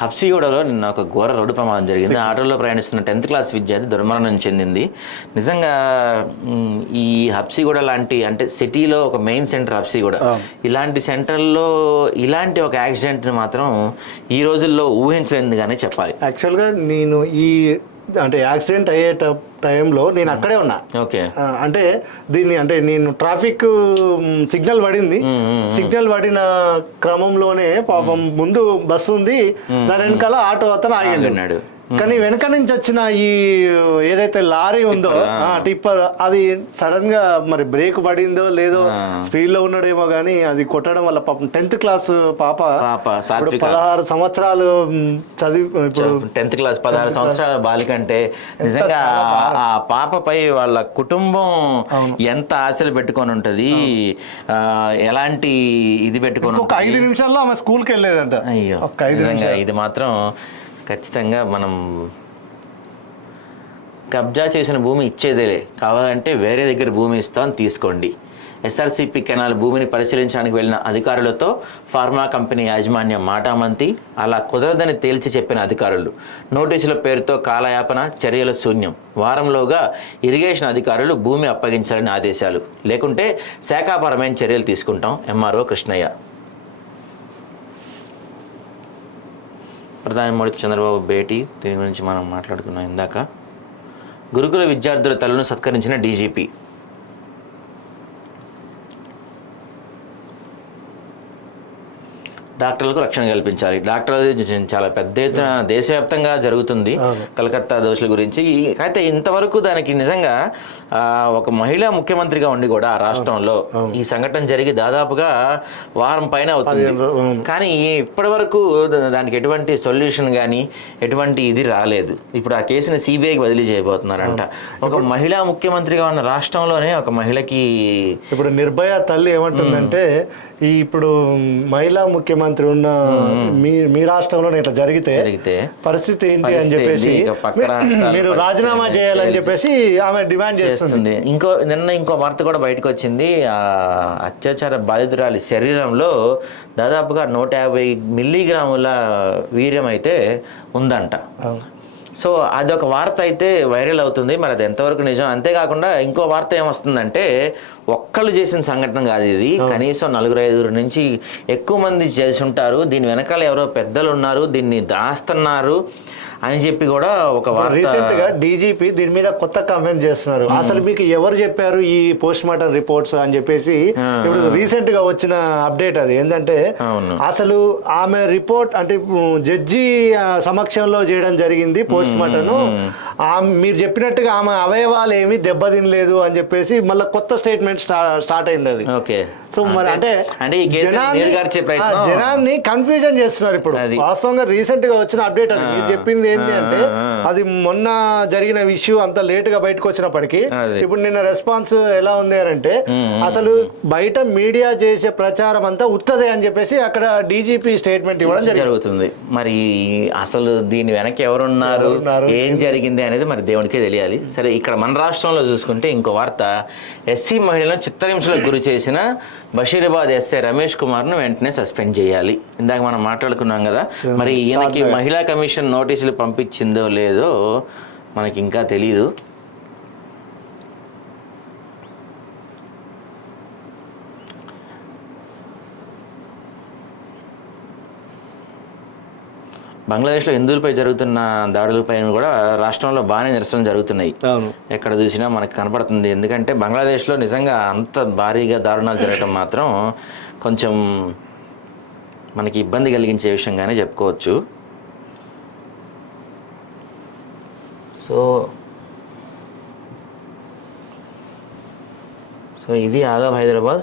హబ్సిగూడలో నిన్న ఒక ఘోర రోడ్డు ప్రమాదం జరిగింది. ఆటోలో ప్రయాణిస్తున్న 10th క్లాస్ విద్యార్థి దుర్మరణం చెందింది. నిజంగా ఈ హబ్సిగూడ లాంటి, అంటే సిటీలో ఒక మెయిన్ సెంటర్ హబ్సిగూడ, ఇలాంటి సెంటర్లో ఇలాంటి ఒక యాక్సిడెంట్ని మాత్రం ఈ రోజుల్లో ఊహించలేదుగానే చెప్పాలి. యాక్చువల్గా నేను అంటే యాక్సిడెంట్ అయ్యే టైంలో నేను అక్కడే ఉన్నా. అంటే నేను ట్రాఫిక్ సిగ్నల్ పడింది. సిగ్నల్ పడిన క్రమంలోనే పాపం ముందు బస్సు ఉంది, దాని వెనకాల ఆటో అతను ఆగినాడు. కానీ వెనక నుంచి వచ్చిన ఈ ఏదైతే లారీ ఉందో టిప్పర్ అది సడన్ గా మరి బ్రేక్ పడిందో లేదో స్పీడ్ లో ఉన్నాడేమో కానీ అది కొట్టడం వల్ల పాపం 10th క్లాస్ పాప 16 సంవత్సరాలు చదివి ఇప్పుడు 10th క్లాస్ 16 సంవత్సరాల బాలిక అంటే నిజంగా ఆ పాపపై వాళ్ళ కుటుంబం ఎంత ఆశలు పెట్టుకొని ఉంటది, ఎలాంటి ఇది పెట్టుకొని ఒక 5 నిమిషాల్లో ఆమె స్కూల్కి వెళ్ళలేదంట. అయ్యో నిజంగా ఇది మాత్రం ఖచ్చితంగా మనం కబ్జా చేసిన భూమి ఇచ్చేదేలే, కావాలంటే వేరే దగ్గర భూమి ఇస్తాం తీసుకోండి. ఎస్ఆర్సీపీ కెనాల్ భూమిని పరిశీలించడానికి వెళ్ళిన అధికారులతో ఫార్మా కంపెనీ యాజమాన్యం మాటామంతి, అలా కుదరదని తేల్చి చెప్పిన అధికారులు. నోటీసుల పేరుతో కాలయాపన, చర్యల శూన్యం. వారంలోగా ఇరిగేషన్ అధికారులు భూమి అప్పగించాలని ఆదేశాలు, లేకుంటే శాఖాపరమైన చర్యలు తీసుకుంటాం. ఎంఆర్ఓ కృష్ణయ్య. ప్రధాని మోడీ చంద్రబాబు భేటీ, దీని గురించి మనం మాట్లాడుకున్నాం ఇందాక. గురుకుల విద్యార్థుల తల్లును సత్కరించిన డీజీపీ. డాక్టర్లకు రక్షణ కల్పించాలి. డాక్టర్లు చాలా పెద్ద ఎత్తున దేశవ్యాప్తంగా జరుగుతుంది కలకత్తా దోషుల గురించి. అయితే ఇంతవరకు దానికి నిజంగా ఒక మహిళా ముఖ్యమంత్రిగా ఉండి కూడా ఆ రాష్ట్రంలో ఈ సంఘటన జరిగి దాదాపుగా వారం పైన అవుతుంది, కానీ ఇప్పటి వరకు దానికి ఎటువంటి సొల్యూషన్ కానీ ఎటువంటి ఇది రాలేదు. ఇప్పుడు ఆ కేసుని సిబిఐకి బదిలీ చేయబోతున్నారంట. ఒక మహిళా ముఖ్యమంత్రిగా ఉన్న రాష్ట్రంలోనే ఒక మహిళకి ఇప్పుడు నిర్భయ తల్లి ఏమంటుందంటే ఇప్పుడు మహిళా ముఖ్యమంత్రి ఉన్న మీ రాష్ట్రంలో ఇట్లా జరిగితే పరిస్థితి ఏంటి అని చెప్పేసి మీరు రాజీనామా చేయాలని చెప్పేసి ఆమె డిమాండ్ చేస్తుంది. ఇంకో వార్త కూడా బయటకు వచ్చింది. అత్యాచార బాధితురాలి శరీరంలో దాదాపుగా 150 మిల్లీగ్రాముల వీర్యం అయితే ఉందంట. సో అదొక వార్త అయితే వైరల్ అవుతుంది, మరి అది ఎంతవరకు నిజం. అంతేకాకుండా ఇంకో వార్త ఏమొస్తుందంటే ఒక్కళ్ళు చేసిన సంఘటన కాదు ఇది, కనీసం 4-5 నుంచి ఎక్కువ మంది చేసి ఉంటారు, దీని వెనకాల ఎవరో పెద్దలు ఉన్నారు, దీన్ని దాస్తున్నారు అని చెప్పి కూడా ఒక రీసెంట్ గా డీజీపీ దీని మీద కొత్త కామెంట్ చేస్తున్నారు. అసలు మీకు ఎవరు చెప్పారు ఈ పోస్ట్ మార్టం రిపోర్ట్స్ అని చెప్పేసి ఇప్పుడు రీసెంట్ గా వచ్చిన అప్డేట్ అది ఏంటంటే అసలు ఆమె రిపోర్ట్ అంటే జడ్జి సమక్షంలో చేయడం జరిగింది పోస్ట్ మార్టం, మీరు చెప్పినట్టుగా ఆమె అవయవాలు ఏమి దెబ్బతినలేదు అని చెప్పేసి మళ్ళీ కొత్త స్టేట్మెంట్ స్టార్ట్ అయింది అది. ఓకే, సో మరి అంటే జనాన్ని కన్ఫ్యూజన్ చేస్తున్నారు. ఇప్పుడు వాస్తవంగా రీసెంట్ గా వచ్చిన అప్డేట్ అది. మీరు చెప్పింది ఏంటి అంటే అది మొన్న జరిగిన ఇష్యూ అంత లేట్ గా బయటకు వచ్చినప్పటికీ ఇప్పుడు నిన్న రెస్పాన్స్ ఎలా ఉంది అని అంటే అసలు బయట మీడియా చేసే ప్రచారం అంతా ఉత్తదే అని చెప్పేసి అక్కడ డీజీపీ స్టేట్మెంట్ ఇవ్వడం జరుగుతుంది. మరి అసలు దీని వెనక ఎవరున్నారు, ఏం జరిగింది అనేది మరి దేవునికే తెలియాలి. సరే, ఇక్కడ మన రాష్ట్రంలో చూసుకుంటే ఇంకో వార్త, ఎస్సీ మహిళలను చిత్రహింసలకు గురి చేసిన బషీరాబాద్ ఎస్ఐ రమేష్ కుమార్ను వెంటనే సస్పెండ్ చేయాలి. ఇందాక మనం మాట్లాడుకున్నాం కదా, మరి ఈయనకి మహిళా కమిషన్ నోటీసులు పంపించిందో లేదో మనకి ఇంకా తెలీదు. బంగ్లాదేశ్లో హిందువులపై జరుగుతున్న దాడులపై కూడా రాష్ట్రంలో బాగానే నిరసనలు జరుగుతున్నాయి. ఎక్కడ చూసినా మనకు కనపడుతుంది. ఎందుకంటే బంగ్లాదేశ్లో నిజంగా అంత భారీగా దారుణాలు జరగటం మాత్రం కొంచెం మనకి ఇబ్బంది కలిగించే విషయంగానే చెప్పుకోవచ్చు. సో ఇది ఆదాబ్ హైదరాబాద్.